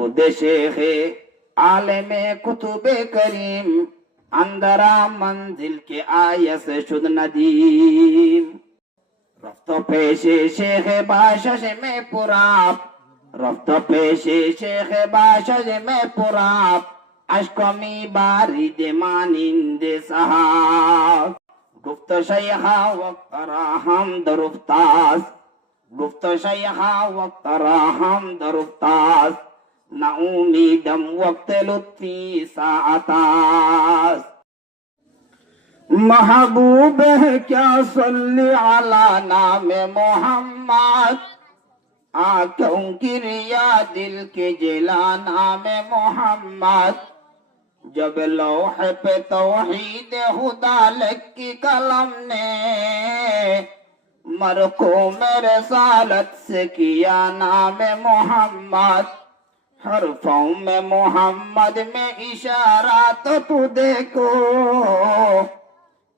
खुद शेख आलमे कुतुबे करीम अंदरा मंजिल के आयस शुद नदीम रफ्तो पेशे शेख बाशश में पुराप रफ्तो पेशे शेख बाशश में पुराप अशकमी बारी दे मानिंदे सहाब गुफ्त शैखा वक्त राहम दरुफ्तास गुफ्त शैखा वक्त राहम दरुफ्तास ना उम्मीदम वक्त लुत्फी साअतास महबूब है क्या सल्ली अला नामे मोहम्मद आंखों की रिया दिल के जिला नामे मोहम्मद जब लौहे पे तौहीद खुदा लिखी कलम ने मरकूम रिसालत से किया नामे मोहम्मद हरफों में मोहम्मद में इशारा तो तू देखो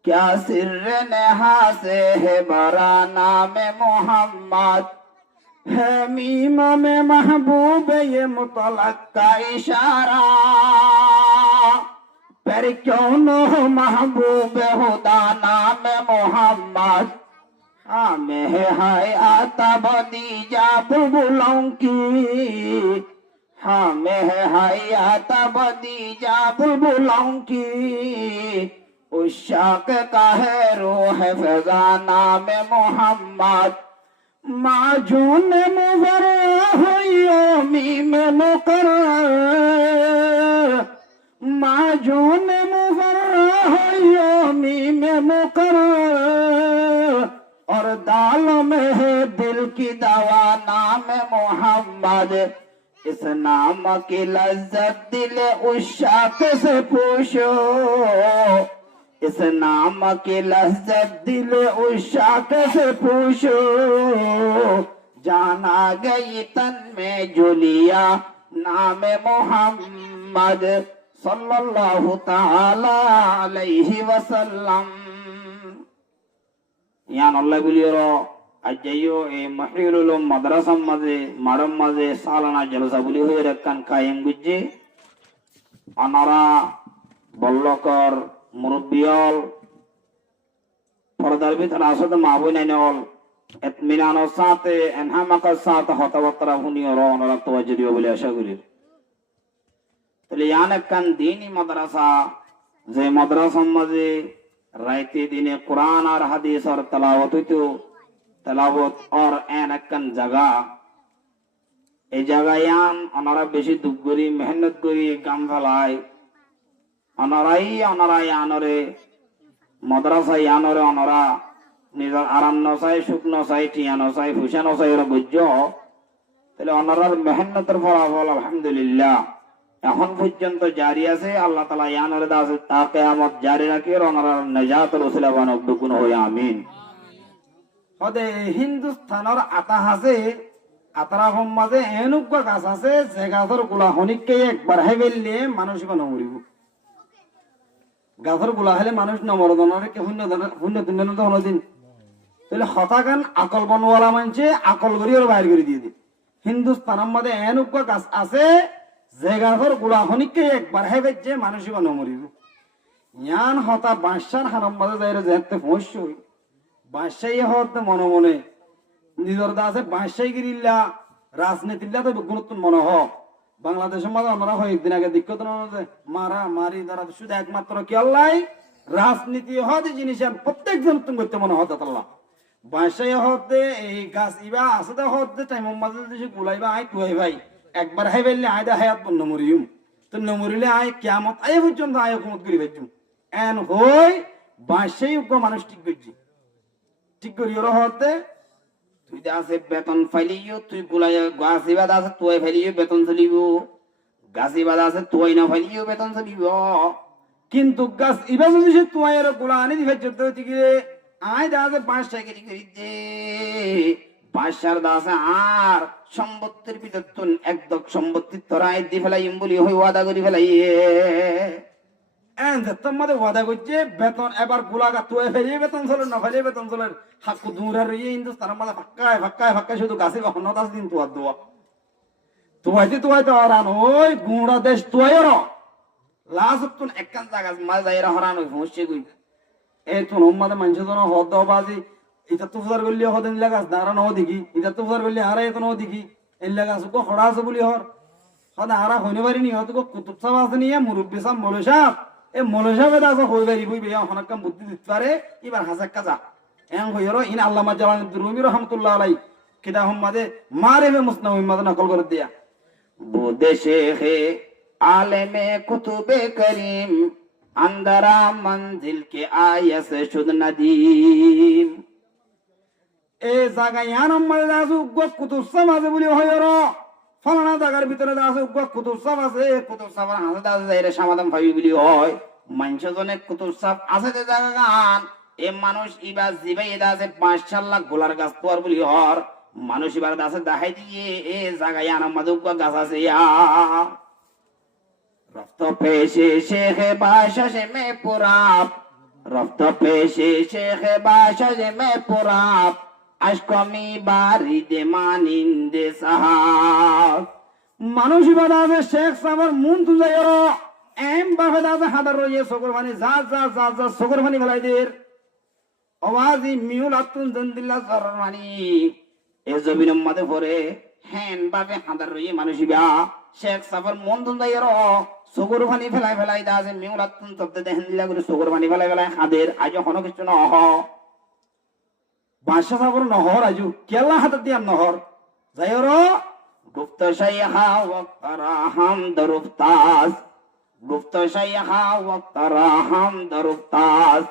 क्या सिर्र नेहा से है बरा नाम मोहम्मद है मीम में महबूब ये मुतलक का इशारा पर क्यों न हो महबूब खुदा नाम मोहम्मद हमें है हाय आता बदीजा बुलबुलों की हमें है हाय आता बदीजा बुलबुलों की उस शाक का है रूह फजा नाम मोहम्मद माजून मुबर्रह मीम मुकर्रर माजून मुबर्रह मीम मुकर्रर और दाल में है दिल की दवा नाम मोहम्मद इस नाम की लज्जत दिल उस शाक से पूछो इस नाम की लज्जत दिल उस शाक से पूछो जाना गई तन में जुलिया नाम मोहम्मद सल्लल्लाहु ताला अलैहि वसल्लम यान अल्लाह बुलियो अजयो ए महिरुल मदरसा मजे मडम मजे सालाना जलसा बुली हुए रक्कन कायम गुज्जे अनारा बल्लकर मुरब्बियल पर्दार भीतर आसद माबुनाइनल इत्मिनानर साथे एनहामाकर साथे हताबतरा हुनियर अनरा तवज्जो दियो বলে আশা করি তাহলে ইয়ান একখান দীনি মাদ্রাসা যে মাদ্রাসার মাঝে রাইতে দিনে কোরআন আর হাদিস আর তেলাওয়াত হইতো তেলাওয়াত আর একখান জায়গা এই জায়গায় ইয়ান অনারা বেশি দুঃখ করি মেহনত করি কাম ফেলায় অনারাই আনরে মাদ্রাসা আনরে অনরা নিজের আরাম নসাই সুখ নসাই টিয়া নসাই ফুসা নসাই ওরা বুঝছ তাহলে অনরার মেহনতের ফলাফল আলহামদুলিল্লাহ এখন পর্যন্ত জারি আছে আল্লাহ তাআলা আনরে দাসে তা কিয়ামত জারি রাখে অনরার নাজাতের ওসিলা বানক দুকুন হয় আমিন হদে হিন্দুস্তানের আতা আছে আতরা মাঝে এনুক গাছ আছে যে গাছের গুলা হনিককে একবার হেবেললে মানুষ বানো মরিব গাছর গুলা হলে মানুষ নমরদনের কে শূন্য দিন তাহলে হতাগান আকল বনওয়ালা মানছে আকল করি ওর বাইর করে দিয়ে দিন হিন্দুস্তানের মধ্যে এনুক গাছ আছে যে গাছর গুলা হনিককে একবার হেবে যে মানুষ বানো মরিব ইয়ান হতা বাদশার হারাম মাঝে যাই যেতে পৌঁছ বাদশাহী হতে মনে মনে নিজের দাসে বাদশাহী গিরিল্লা রাজনীতিল্লা তো গুরুত্ব মনে হোক বাংলাদেশের মধ্যে আমরা কয়েকদিন আগে দিক্কত মারা মারি দ্বারা শুধু একমাত্র কি আল্লাহ রাজনীতি হতে জিনিস প্রত্যেকজন তুমি করতে মনে হতে আল্লাহ বাদশাহী হতে এই গাছ ইবা আসতে হতে টাইম মাঝে দেশে গুলাইবা আই তুই ভাই একবার হাই বেললে আয়দা হায়াত বন্ধ মরিম তো নমরিলে আয় কিয়ামত আয় পর্যন্ত আয় হুকুমত করি ভাইজুম এন হই বাদশাহী মানুষ ঠিক করছি ঠিক করি ওরা হতে তুই দাসে বেতন ফাইলিও তুই গুলাই গাছিবাদ আছে তুই ফাইলিও বেতন চলিব গাছিবাদ আছে তুই না ফাইলিও বেতন চলিব কিন্তু গাছ ইবা যদি সে তুই এর গুলা আনি দিবে যত থেকে আয় দাসে 5 টাকা করে দে 5 দাসে আর সম্পত্তির ভিতর তুন একদক সম্পত্তি তোরাই দি ফেলাইম বলি হই ওয়াদা করি ফেলাই এন তোমাদের ওয়াদা করছে বেতন এবার গুলাগা তুই ফেলিয়ে বেতন চলে না ফেলিয়ে বেতন চলে হাকু দূরে রইয়ে হিন্দুস্তানের মাঝে ফাক্কায় শুধু গাছে হনদাস দিন তো দোয়া তুয়াইতে হরান ওই গুঁড়া দেশ তুয়াইর লাস্ট তুন একখান জায়গা মাঝ যাইরা হরান ওই ভুঁসছে গুই এই তুন উম্মাদে মানুষ জন হদ বাজি এটা তো ফুজার বললি হদিন লাগাস দাঁড়া ন দেখি এটা তো ফুজার বললি হারা এত ন দেখি এই লাগাস গো খড়া আছে বলি হর হদা হারা হইনে পারিনি হত গো কুতুব সাহেব আছে নিয়ে মুরব্বী সাহেব মৌলভী সাহেব এই মৌলভী সাহেব দাস হই পারি বই বেয়া হনকাম বুদ্ধি দিতে পারে এবার হাসাক কাজা এং হইরো ইন আল্লামা জালাল রুমি রহমাতুল্লাহ আলাইহি কিদা হম্মাদে মারে বে মুসনাদ উম্মাদে নকল করে দিয়া বুদে শেখে আলেমে কুতুবে করিম अंदरा मंजिल के आयस शुद नदीम এ জায়গা ইয়ান আম্মাদে দাস গো কুতুব সাহেব আছে বলি হইরো ফলানা জায়গার ভিতরে দাস গো কুতুব সাহেব আছে কুতুব সাহেবের হাতে দাস যাইরে সমাধান পাবি বলি হয় মানুষ জনে কুতুব সাহেব আছে যে জায়গা গান এ মানুষ ইবা জিবাই দাসে 5 লাখ গোলার গাছ তোর বলি হর মানুষ ইবার দাসে দেখাই দিয়ে এ জায়গা ইয়ান আমাদের গাছ আছে ইয়া রফত পেশে শেখে বাশে মে পুরাপ রফত পেশে শেখে বাশে মে পুরাপ আশকমি বারি দে মানিন্দে সাহাব মানুষ ইবাদা আছে শেখ সাহেবের মন তু যাইরো এম বাফে দাস হাদার রইয়ে সকর পানি যা সকর পানি ফেলাই দের আওয়াজি মিউল আতুন জন্দিল্লাহ সরমানি এ জমিনের মধ্যে পড়ে হেন বাবে হাদার রইয়ে মানুষ ইবা শেখ সাহেবের মন তু যাইরো সগর পানি ফেলাই দাসে মিউলাতুন শব্দ দেখেন দিলা করে সগর পানি ফেলাই হাদের আজ হন কিছু না হ বাদশা সাহেবের নহর আজু কেলা হাত দিয়া নহর যাইরো গুপ্ত শাইহা ওয়াক্তারাহাম দরুফতাস গুপ্ত শাইহা ওয়াক্তারাহাম দরুফতাস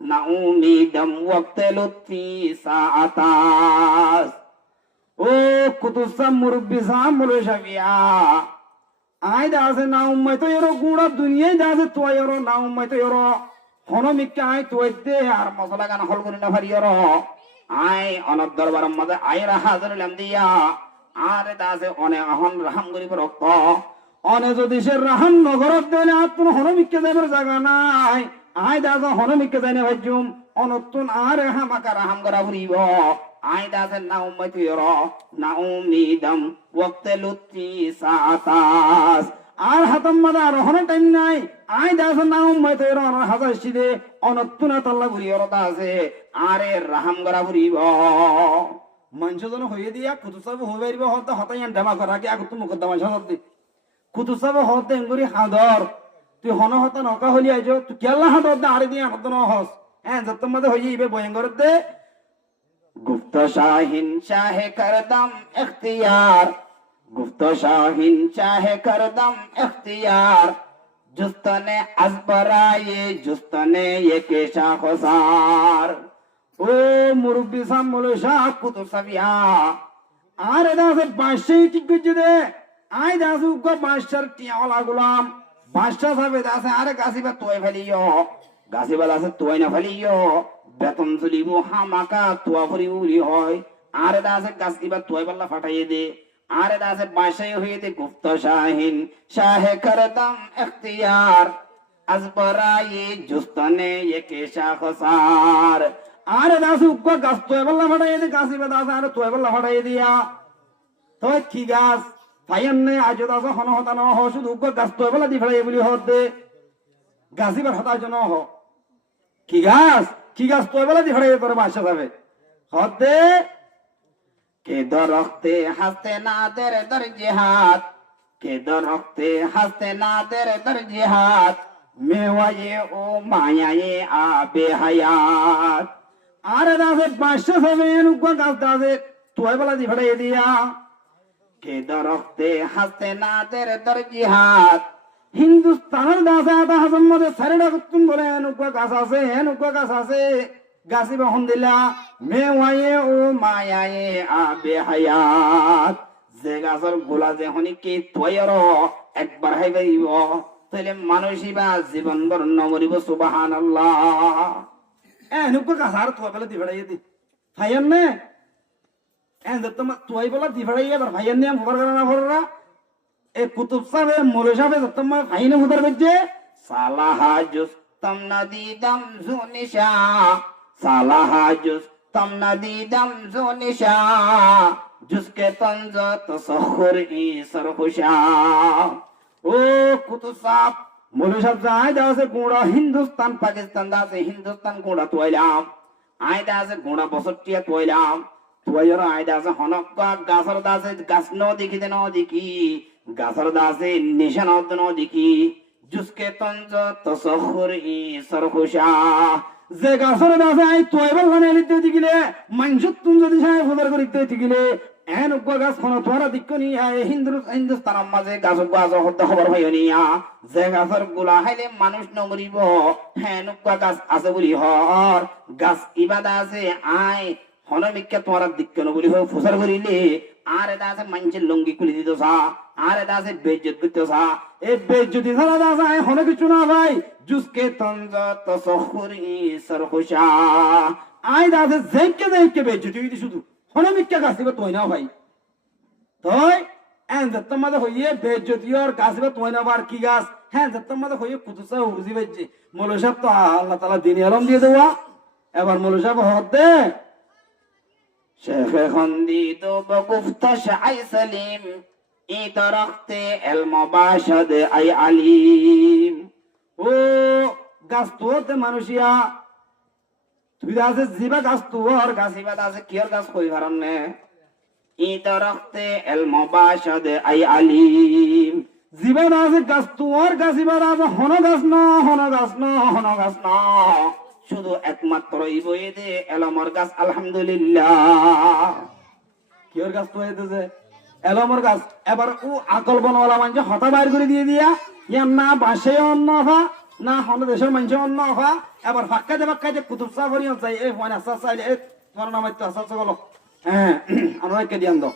না উমিদম ওয়াক্তে লুৎফি সাআতাস ও কুতুসা মুরব্বি সাহেব মৌলভী সাহেবিয়া আই দাসে না উম্মাই তো এরো গুড়া দুনিয়ায় দাসে তো এরো না উম্মাই তো এরো হনমিককে আই তো দে আর মশলা গান হল করি না ভারিয়র আই অনর দরবার মধ্যে আই হাজার লাম দিয়া আরে দাসে অনে অহন রাহাম গরিব রক্ত অনে যদি সে রাহান নগরত দেলে আত্ম হনমিককে যাবার জায়গা নাই আই দাস হনমিককে যাই না ভাইজুম অনতুন আরে হামাকা রাহাম গরা ভরিব আই দাসে না উম্মাই তো এরো না উমিদম ওয়াক্তে লুৎফি সাআতাস আর হাতম মাদা আর হন টাইম নাই আই দাস না উম্মাই তো এরো হাজার সিদে অনতুন তাল্লা ভরিয়র দাসে আরে রাহাম গরা ভরিব মানুষ জন হয়ে দিয়া কুতুব সাহেব হয়ে পারিব হতে হতাই ডেমা করা কি আগত মুকদ্দমা সদতি কুতুব সাহেব হতে এঙ্গুরি হাদর তুই হন হত নকা হলি আইছো তুই কেলা হাদর দে আরে দিয়া হত ন হস হ্যাঁ যত মধ্যে হয়ে ইবে ভয়ঙ্কর দে গুপ্ত শাহিন চাহে করদম ইখতিয়ার গুপ্ত শাহিন চাহে করদম ইখতিয়ার जुस्तने अजबराये जुस्तने ये केशा खसार ও মুরব্বী সাহেব মৌলভী সাহেব কুতুব সাহেবিয়া আরে দাসে বাদশা কি করছে দে আই দাস উগো বাদশার টিয়াওয়ালা গোলাম বাদশা সাহেব দাসে আরে গাছিবা তোয় ফেলিও গাছিবা দাসে তোয় না ফেলিও বেতন চলিব হামাকা তোয়া ফরিউলি হয় আরে দাসে গাছিবা তোয় বল্লা ফাটাইয়ে দে আরে দাসে বাদশাই হয়ে দে গুপ্ত শাহিন শাহে করদম ইখতিয়ার अजबराये जुस्तने ये केशा खसार আরে দাস উগো গাছ তোয় বল্লা ফাটাইয়ে দে গাছিবা দাস আরে তোয় বল্লা ফাটাইয়ে দিয়া তো কি গাছ ফাইয়ান্নে আজ দাস হন হতা ন হ শুধু উগো গাছ তোয় বল্লা দি ফাটাইয়ে বলি হদ দে গাছিবা হতা জন হ কি গাছ তোয় বল্লা দি ফাটাইয়ে তোর বাদশা যাবে হদ দে के दरख्ते हंसते नादर दर जिहाद के दरख्ते हंसते नादर दर जिहाद मेवाये ओ मायाये आबे हयात আরে দাসে বাদশা যাবে উগো গাছ দাসে তোয় বল্লা দি ফাটাইয়ে দিয়া के दरख्ते हंसते नादर दर जिहाद হিন্দুস্তানের দাসে আদা হাজার মধ্যে সারেডা কুতুন বলে উগো গাছ আছে উগো গাছ আছে গাছি বহন দিলা মেওয়ায়ে ও मायाये आबे हयात যে গাছর গোলা যে হনি কি তয়র একবার হাই যাইব তাহলে মানুষই বা জীবন ভর নমরিব সুবহানাল্লাহ উগো গাছ আর তোয় বলা দি ফাটাইয়ে দি ফাইয়ান নে তোমার তোয় বলা দি ফাটাইয়ে এবার ফাইয়ান নিয়ে খবর করা না ফররা এ কুতুব সাহেব মৌলভী সাহেব তোমার ফাইনে ফুদার বেজে সালাহা জুস্তম নদীদম জুনিশা সালাহা জুস্তম तमनदी दम जो निशा जिसके तंज तसखुर ई सरखुशा ও কুতুব সাহেব মৌলভী সাহেব যাই দাসে গুড়া হিন্দুস্তান পাকিস্তান দাসে হিন্দুস্তান গোড়া তোয়াইলাম আই দাসে গোড়া বছরটিয়া তোয়াইলাম তোয়াইর আই দাসে হনক গাছর দাসে গাছ ন দেখিতে ন দেখি গাছর দাসে নিশান ন দেখি जिसके तंज तसखुर ई सरखुशा যে গাছর দাসে আই তোয়াইবার মানে লিতে দিগিলে মানসুত তুন যদি সাহেব ফুদার করিতে দিগিলে এন উগ্র গাছ কোন তোরা দিক্কনি হিন্দুস্তানের মাঝে গাছ গাছ হতে খবর হইনিয়া যে গাছের গুলা হাইলে মানুষ নমরিব হ্যাঁ নুকা গাছ আছে বলি হর গাছ ইবাদা আছে আই হনমিক্কা তোরা দিক্কন বলি হয় ফুসার করিলে আর এটা আছে মানুষের লঙ্গি খুলে দিত সা আর এটা আছে বেজ্জত করতে সা এ বেজ্জতি ছাড়া দাস আই হনে কিছু না ভাই জুসকে তঞ্জ তসখুরি সরখুশা আই দাসে যেকে বেজ্জতি হইতে শুধু হনমিক্কা গাছ দিবে তোই না ভাই তোই এন যত মাদে হইয়ে বেজ্জতি আর গাছ দিবে তোই না বার কি গাছ হ্যাঁ যত মাদে হইয়ে কুতুসা উরজি বেজ্জে মৌলভী সাহেব তো আল্লাহ তাআলা দিন আলম দিয়ে দেওয়া এবার মৌলভী সাহেব হদ দে शेख खंदी तो बगुफ्तश आई सलीम ई दरख्ते अलमुबाशद आई अलीम ও গাছ তোতে মানুষিয়া তুই দাসে জিবা গাছ তোর গাছ গাছিবা দাসে কিয়র গাছ কই ভারনে ই দরখ্তে अलमुबाशद आई अलीम জিবা দাসে গাছ তোর গাছিবা দাস হন গাছ ন হন গাছ ন হন গাছ ন শুধু একমাত্র ইবই দে এলমর গাছ আলহামদুলিল্লাহ কিয়র গাছ তো হইতেছে এলমর গাছ এবার ও আকল বনওয়ালা মানুষ হতা বাইর করে দিয়ে দিয়া ইয়ার না বাসে অন্য অফা না হন দেশের মানুষ অন্য অফা এবার ফাক্কাতে কুতুব সাহ করিয়া চাই এই ফোন আসার চাইলে এই তোমার নাম তো আসার চলো হ্যাঁ আমরা কে দিয়ান দাও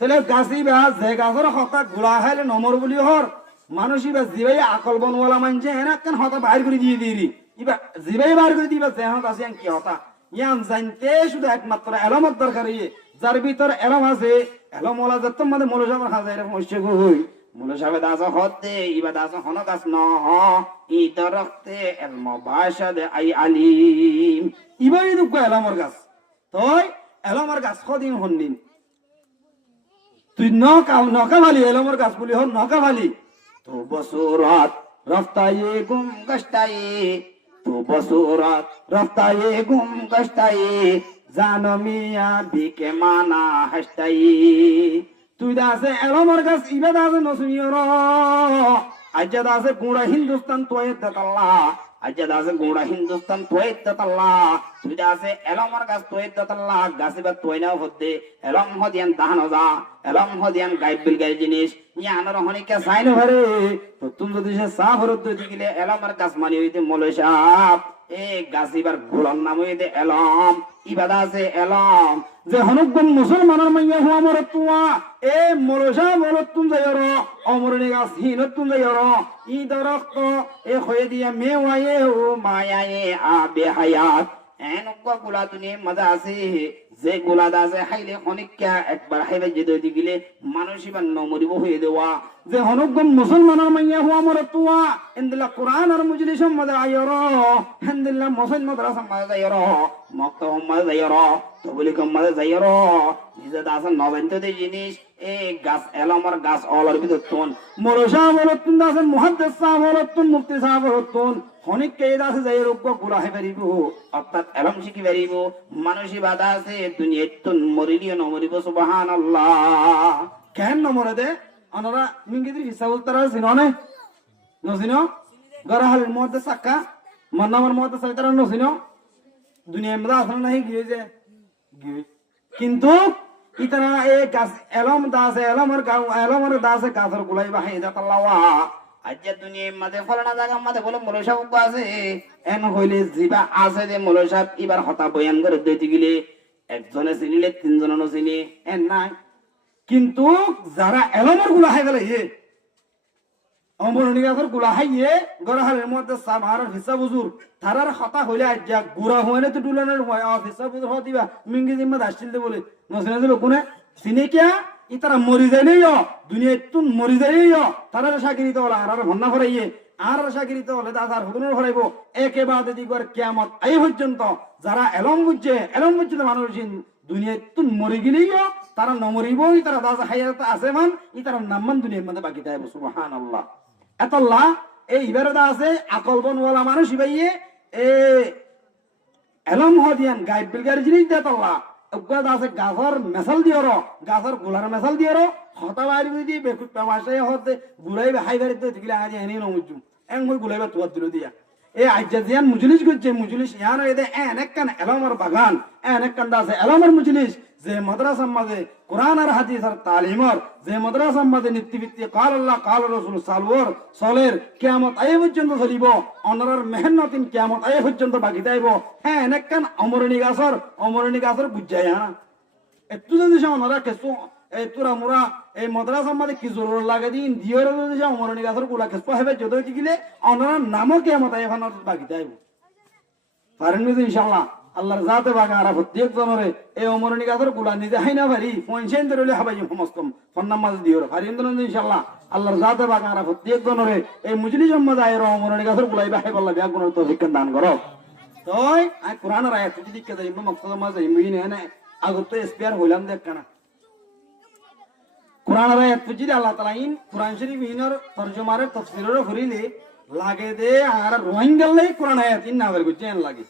তাহলে গাছি বা যে গাছের হতা গুড়া খাইলে নমর বলি হর মানুষই বা জিবাই আকল বনওয়ালা মানুষ হ্যাঁ কেন হতা বাইর করে দিয়ে দিই ইবা জিবাই বার করে দিবা যেহন আছে কি হতা ইয়ান জানতে শুধু একমাত্র এলমত দরকার যার ভিতর এলম আছে এলম ওলা যত মানে মৌলভী সাহেবের হাজারে সমস্যা কই মৌলভী সাহেব দাস হতে ইবা দাস হন গাছ ন ই দরখতে अलमुबाশদ আই আলিম ইবাই দুঃখ এলমর গাছ তই এলমর গাছ কদিন হন্দিন তুই নকা ভালি এলমর গাছ বলি হন নকা ভালি তো বসুরাত রফতায়ে গুম গশতায়ে তো বসুরাত রফতায়ে গুম গশতায়ে জানো মিয়া বিকে মানা হাসতায়ে তুই দাসে এলমর গাছ ইবা দাসে নসুনিয়র আজ্জা দাসে গুড়া হিন্দুস্তান তোয়ে দাতাল্লাহ আজ্জা দাসে গোড়া হিন্দুস্তান তোয়ে দাতাল্লাহ তুই দাসে এলমর গাছ তোয়ে দাতাল্লাহ গাছিবা তোয় না হতে এলম হদিয়ান দাহানো যা এলম হদিয়ান গাইবিল গাই জিনিস ইয়ানোর হনিকে সাইনো আরে তো তুমি যদি সে সাফ হরত দিলে এলমর গাছ মানি হইতে মৌলভী সাহেব এ গাছিবার গোলার নাম হইতে এলম ইবাদা আছে এলম যে হনুকগণ মুসলমানের মাইয়া হুয়া মরত তুয়া এ মলসা মরত তুম যায়র অমরনি গাছ হিনত তুম যায়র ই দরক্ত এ হয়ে দিয়া মে ওয়ায়ে ও মায়ায়ে আবে হায়াত এন গুলা দুনিয়া মজা আছে যে গুলা দাসে হাইলে খনিকা একবার হাইবে যে দই দিলে মানুষ ইবার নমরিব হয়ে দেওয়া যে হনুকগণ মুসলমানের মাইয়া হুয়া মরত তুয়া ইনদিলা কোরআন আর মজলিসম মজা আয়র হামদুলিল্লাহ মুসলিম মাদ্রাসা মজা যায়র মক্তব মজা যায়র তবলিগম মজা যায়র নিজে দাসে নবেন্তে দে জিনিস এ গাছ এলমর গাছ অলর ভিতর তুন মলসা মরত তুন দাসে মুহাদ্দিস সাহেব মরত তুন মুফতি সাহেব মরত তুন অনেক কে দাসে যাই রোগ গুলা হে পারিব অর্থাৎ এলম শিখি পারিব মানুষই বাধা আছে দুনিয়াত তুন মরিলিও নমরিব সুবহানাল্লাহ কেন নমরে দে অনরা মিঙ্গিদির হিসাব তারা সিননে নসিনো গরাহালের মধ্যে সাক্কা মন্নামর মধ্যে সাইতারা নসিনো দুনিয়া মধ্যে আসল নাই গিয়ে যে কিন্তু ইতারা এ গাছ এলম দাসে এলমর দাসে গাছর গুলাই বাহাই দাতাল্লাহ আজ্জা দুনিয়ার মাঝে ফলানা জায়গা মাঝে বলে মৌলভী সাহেব আছে এন হইলে জিবা আছে যে মৌলভী সাহেব এবার হতা বয়ান করে দইতে গেলে একজনে চিনিলে তিনজনে চিনি এন নাই কিন্তু যারা এলমর গুলা হাই গেলে অমরণী গাছর গুলা হাইয়ে গড়াহালের মধ্যে সামার হিসাব বুজুর তারার হতা হইলে আজ্জা গুড়া হয় না তো ডুলানের হয় হিসাব বুজুর হওয়া দিবা মিঙ্গি জিম্মা দাসছিল দে বলে নসিনা যাবে কোনে চিনে কিয়া ইতারা মরি যাইলেই দুনিয়ায় তুন মরি যাইলেই তারা সাকিরিত হল আর ভন্না ভরাইয়ে আর সাকিরিত হলে দাদার হুদনের ভরাইব একেবারে দিগর কিয়ামত এই পর্যন্ত যারা এলম বুঝছে মানুষ দুনিয়ায় তুন মরে গেলেইও তারা নমরিবই তারা দাস হায়াত আছে মান ই তারা নামমান দুনিয়ার মধ্যে বাকি তাই সুবহানাল্লাহ এতল্লাহ এই ইবারত আছে আকলবন ওয়ালা মানুষ ইবাইয়ে এ এলম হদিয়ান গাইব বিলগার জিনিস দেতল্লাহ উগ্গাদ আছে গাছর মেসাল দিয়র গাছর গুলার মেসাল দিয়র হতা বাড়ি বুঝি বেকুত পামাশে হতে গুলাই হাই বাড়ি তো দিলে আজ এনে নমুজু এং মই গুলাইবা তোয়াত দিল দিয়া এ আজ্জাজিয়ান মুজলিস গজ্জে মুজলিস ইয়ান এদে এনেক কান এলমর বাগান এনেক কান দাসে এলমর মুজলিস যে মাদ্রাসা মাঝে কোরআন আর হাদিস আর তালিমর যে মাদ্রাসা মাঝে নীতিভিত্তি কাল আল্লাহ কাল রাসূল সালওয়ার সলের কিয়ামত আয়ে পর্যন্ত চলিব অনরার মেহনতিন কিয়ামত আয়ে পর্যন্ত বাকি যাইব হ্যাঁ এনেক কান অমরণী গাছর বুঝাই হ্যাঁ একটু যদি অনরা কেসু এই তোরা মোরা এই মাদ্রাসা মাঝে কি জরুর লাগে দিন দিয়র যদি অমরণী গাছর গুলা কেসু হবে যত গিলে অনরার নামও কিয়ামত আয়ে বাকি যাইব পারেন ইনশাআল্লাহ আল্লাহর জাতে বাগারা প্রত্যেক জনরে এই অমরণী গাছর গুলা নিজে হাইনা পারি পয়সা ধরে হাবাই সমস্ত ফন্নাম মাঝে দিও পারিন্দ ইনশাআল্লাহ আল্লাহর জাতে বাগারা প্রত্যেক জনরে এই মুজলি সম্মাদ আয়ের অমরণী গাছর গুলাই বাহাই বললা বিয়া গুণের তৌফিক দান করো তই আই কোরআনের আয়াত যদি দিকে যাই মকসদ মাঝে ইমিনে এনে আগত তো এসপিআর হইলাম দেখ কানা কোরআনের আয়াত যদি আল্লাহ তাআলা ইন কোরআন শরীফ ইনর তরজমারে তাফসীরের করিলে লাগে দে আর রোহিঙ্গালাই কোরআন আয়াত ইন না বের করতে লাগে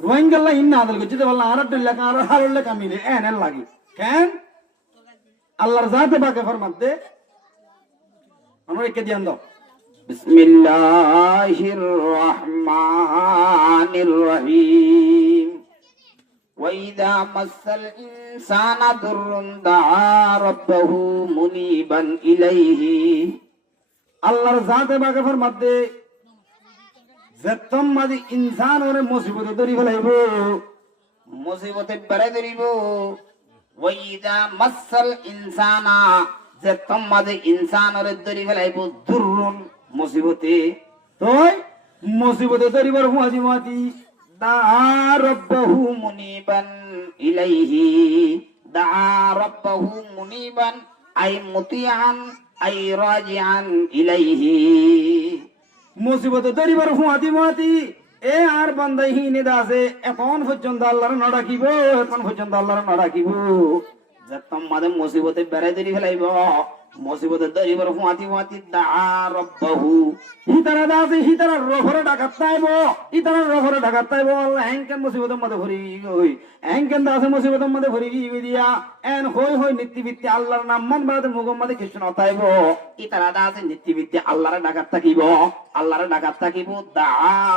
রোহিঙ্গাল্লা ইন্না আদল গজিতে বললা আরডল লেখা আর হারল লেখা মিলে এনে লাগি কেন আল্লাহর জাতে পাকে ফরমাতে আমরা একে দিয়ান দাও বিসমিল্লাহির রহমানির রহিম ওয়া ইযা মাসাল ইনসানা দুররুন দাআ রাব্বাহু মুনিবান ইলাইহি আল্লাহর জাতে পাকে ফরমাতে যেতম মাদি ইনসান ওরে মুসিবতে ধরি ফেলাইব মুসিবতে বেড়ে ধরিব ওয়াইদা মাসাল ইনসানা যেতম মাদি ইনসান ওরে ধরি ফেলাইব দুররুন মুসিবতে তোই মুসিবতে ধরিবার হুয়াজি মাতি দা রাব্বাহু মুনিবান ইলাইহি দা রাব্বাহু মুনিবান আই মুতিয়ান আই রাজিআন ইলাইহি মুসিবতে ধরিবার হুয়াতি এ আর বান্দাই হিনে দাসে এখন পর্যন্ত আল্লাহর না ডাকিব এখন পর্যন্ত আল্লাহর না ডাকিব যেতম মাদে মুসিবতে বেড়ে ধরি ফেলাইব মুসিবতে ধরিবার হুয়াতি দা রাব্বাহু হিতারা দাসে হিতারা রফরে ডাকাত তাইব হিতারা রফরে ডাকাত তাইব আল্লাহ এনকেন মুসিবতের মধ্যে ভরি গই এনকেন দাসে মুসিবতের মধ্যে ভরি গই দিয়া এন হই নীতিভিত্তি আল্লাহর নাম মান বাদে মুগম্মাদে কিছু না তাইব ইতারা দাসে নীতিভিত্তি আল্লাহর ডাকাত থাকিব দা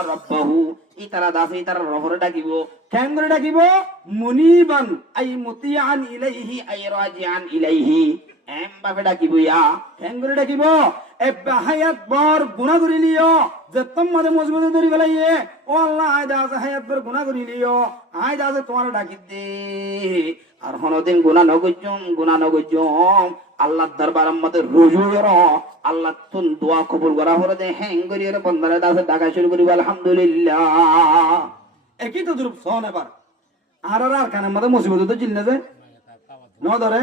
রাব্বাহু ইতারা দাসে ইতারা রফরে ডাকিব কেন করে ডাকিব মুনিবান আই মুতিয়ান ইলাইহি আই রাজিআন ইলাইহি এম বাবে ডাকিব ইয়া কেন করে ডাকিব এ হায়াত বর গুনাহ করি লিও যেতম মাদে মজবুত ধরি ফেলাইয়ে ও আল্লাহ আয় দাসে হায়াত বর গুনাহ করি লিও আয় দাসে তোমার ডাকি দে আর হনদিন গুনাহ নগজম আল্লাহর দরবারের মধ্যে রুজু করো আল্লাহ তুন দোয়া কবুল করা হরে দে হ্যাং করিয়ে বন্দারে দাসে ডাকা শুরু করিব আলহামদুলিল্লাহ একই তো দ্রুপ শোন এবার আর কানের মধ্যে মুসিবত তো চিল্লা যে ন ধরে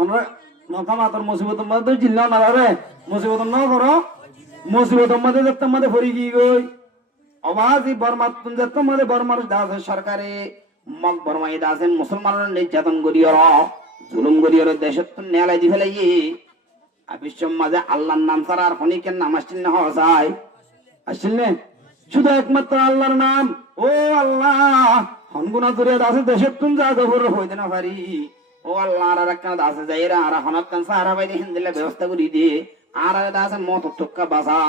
আমরা নথা মাতর মুসিবতের মধ্যে চিল্লা না ধরে মুসিবত ন করো মুসিবতের মধ্যে দেখতাম মধ্যে ফরি গিয়ে গই অবাধি বর্মা তুন দেখতাম মধ্যে বর্মার দাসে সরকারে মগ বর্মাই দাসে মুসলমানের নির্যাতন করিয়র জুলুম করিয়র দেশের তো নেলাই দি ফেলাই আবিশ্বর মাঝে আল্লাহর নাম ছাড়া আর হনিকের নাম আসছিল না হওয়া যায় আসছিল না শুধু একমাত্র আল্লাহর নাম ও আল্লাহ হনগুনা ধরে দাসে দেশের তুন যা খবর হইতে না পারি ও আল্লাহ আর একটা দাসে যাইরা আর হনক কান সারা বাইরে হিন্দিলে ব্যবস্থা করি দে আর দাসে মত টুক্কা বাসা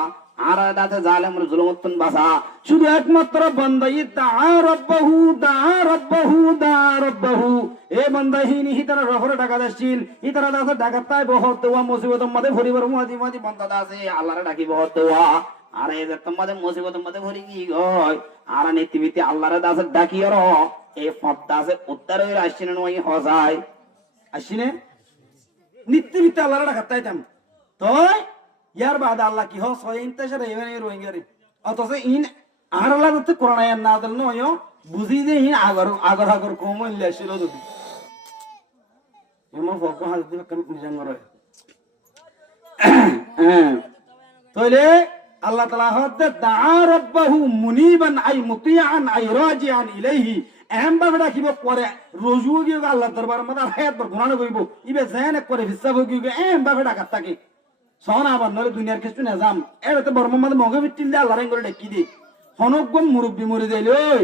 আর দাসে জালেমর জুলুমতুন বাসা শুধু একমাত্র বান্দাই দা রাব্বাহু এ বান্দা হিনি হিতারা রফরে টাকা দাসছিল হিতারা দাসে ডাকাত তাই বহুত দেওয়া মুসিবতের মধ্যে ভরিবার মাঝি বন্দা দাসে আল্লাহর ডাকি বহুত দেওয়া আর এই যে তোমাদের মুসিবতের মধ্যে ভরি কি গয় আর নীতিবিতি আল্লাহর দাসের ডাকি আর এই পদ দাসের উদ্ধার হয়ে আসছেন ওই হসায় আসিনে নীতিবিতি আল্লাহর ডাকাত তাইতাম তোই ইয়ার বাদ আল্লাহ কি হস হয় ইন্তাশার এবেন এই রোহিঙ্গারে অথচ ইন আর আল্লাহ তো কোরআন আয়াত না দিল নয় বুঝি যে ইন আগর কম হইলে ছিল যদি এমন ফক হাত দিবে কেন নিজাঙ্গর তইলে আল্লাহ তাআলা হদ্দে দাআ রাব্বাহু মুনিবান আই মুতিআন আই রাজিআন ইলাইহি এম বাবডা কিবা পরে রোজু গিয়ে আল্লাহ দরবার মধ্যে হায়াত বর গুনাহ করিব ইবে জানে করে হিসাব গিয়ে এম বাবডা কাটাকে সোনা আবার নলে দুনিয়ার কিছু না জাম এতে বর্ম মধ্যে মগে বিটিল দে আল্লাহ করে ডেকি দি হনগম মুরব্বি মরি দেল ওই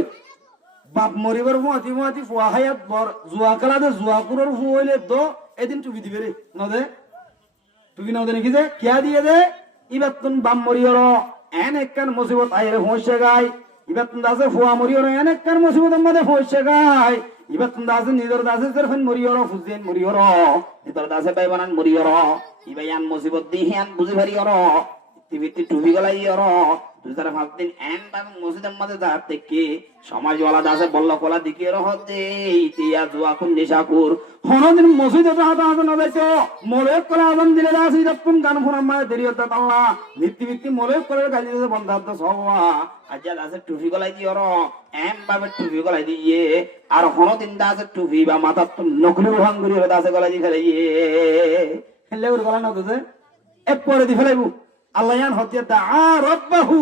বাপ মরিবার ফুয়াতি ফুয়া হায়াত বর জুয়া কালা দে জুয়া কুরর ফুইলে দো এদিন টুবি দিবে রে নদে টুবি নদে নাকি যে কিয়া দিয়ে দে ইবাতুন বাম মরিয়র এন একখান মুসিবত আইরে হোসে গায় ইবাতুন দাসে ফুয়া মরিয়র এন একখান মুসিবত মধ্যে হোসে গায় ইবাতুন দাসে নিজর দাসে জরফন মরিয়র ফুজেন মরিয়র নিজর দাসে বাইবানান মরিয়র ইবায়ান মুসিবত দিহিয়ান বুঝি ভারিয়র টিভিতে টুবি গলাইয়র দুজার 5 দিন এন বাম মসজিদের মধ্যে যাতে কি সমাজওয়ালা দাসে বল্ল কোলা দিকে রহতে ইতিয়া জুয়া কোন নিশাকুর হনদিন মসজিদে হাতা হাতা না যাইতো মোরে কোলা আজান দিলে দাস ইদপুন গান ফুরাম মা দেরিয়ত আল্লাহ নীতিবিতি মোরে কোলা গালি দে বন্ধাত সওয়া আজ দাসে টুবি গলাই দিয়র এম বাবে টুবি গলাই দিয়ে আর হনদিন দাসে টুবি বা মাথা তো নকলি ভাঙ্গুরি দাসে গলাই দি ফেলে ইয়ে হেলে ওর গলা না দে এক পরে দি ফেলাইবো আল্লাহ ইয়ান হতিয়া দাআ রাব্বাহু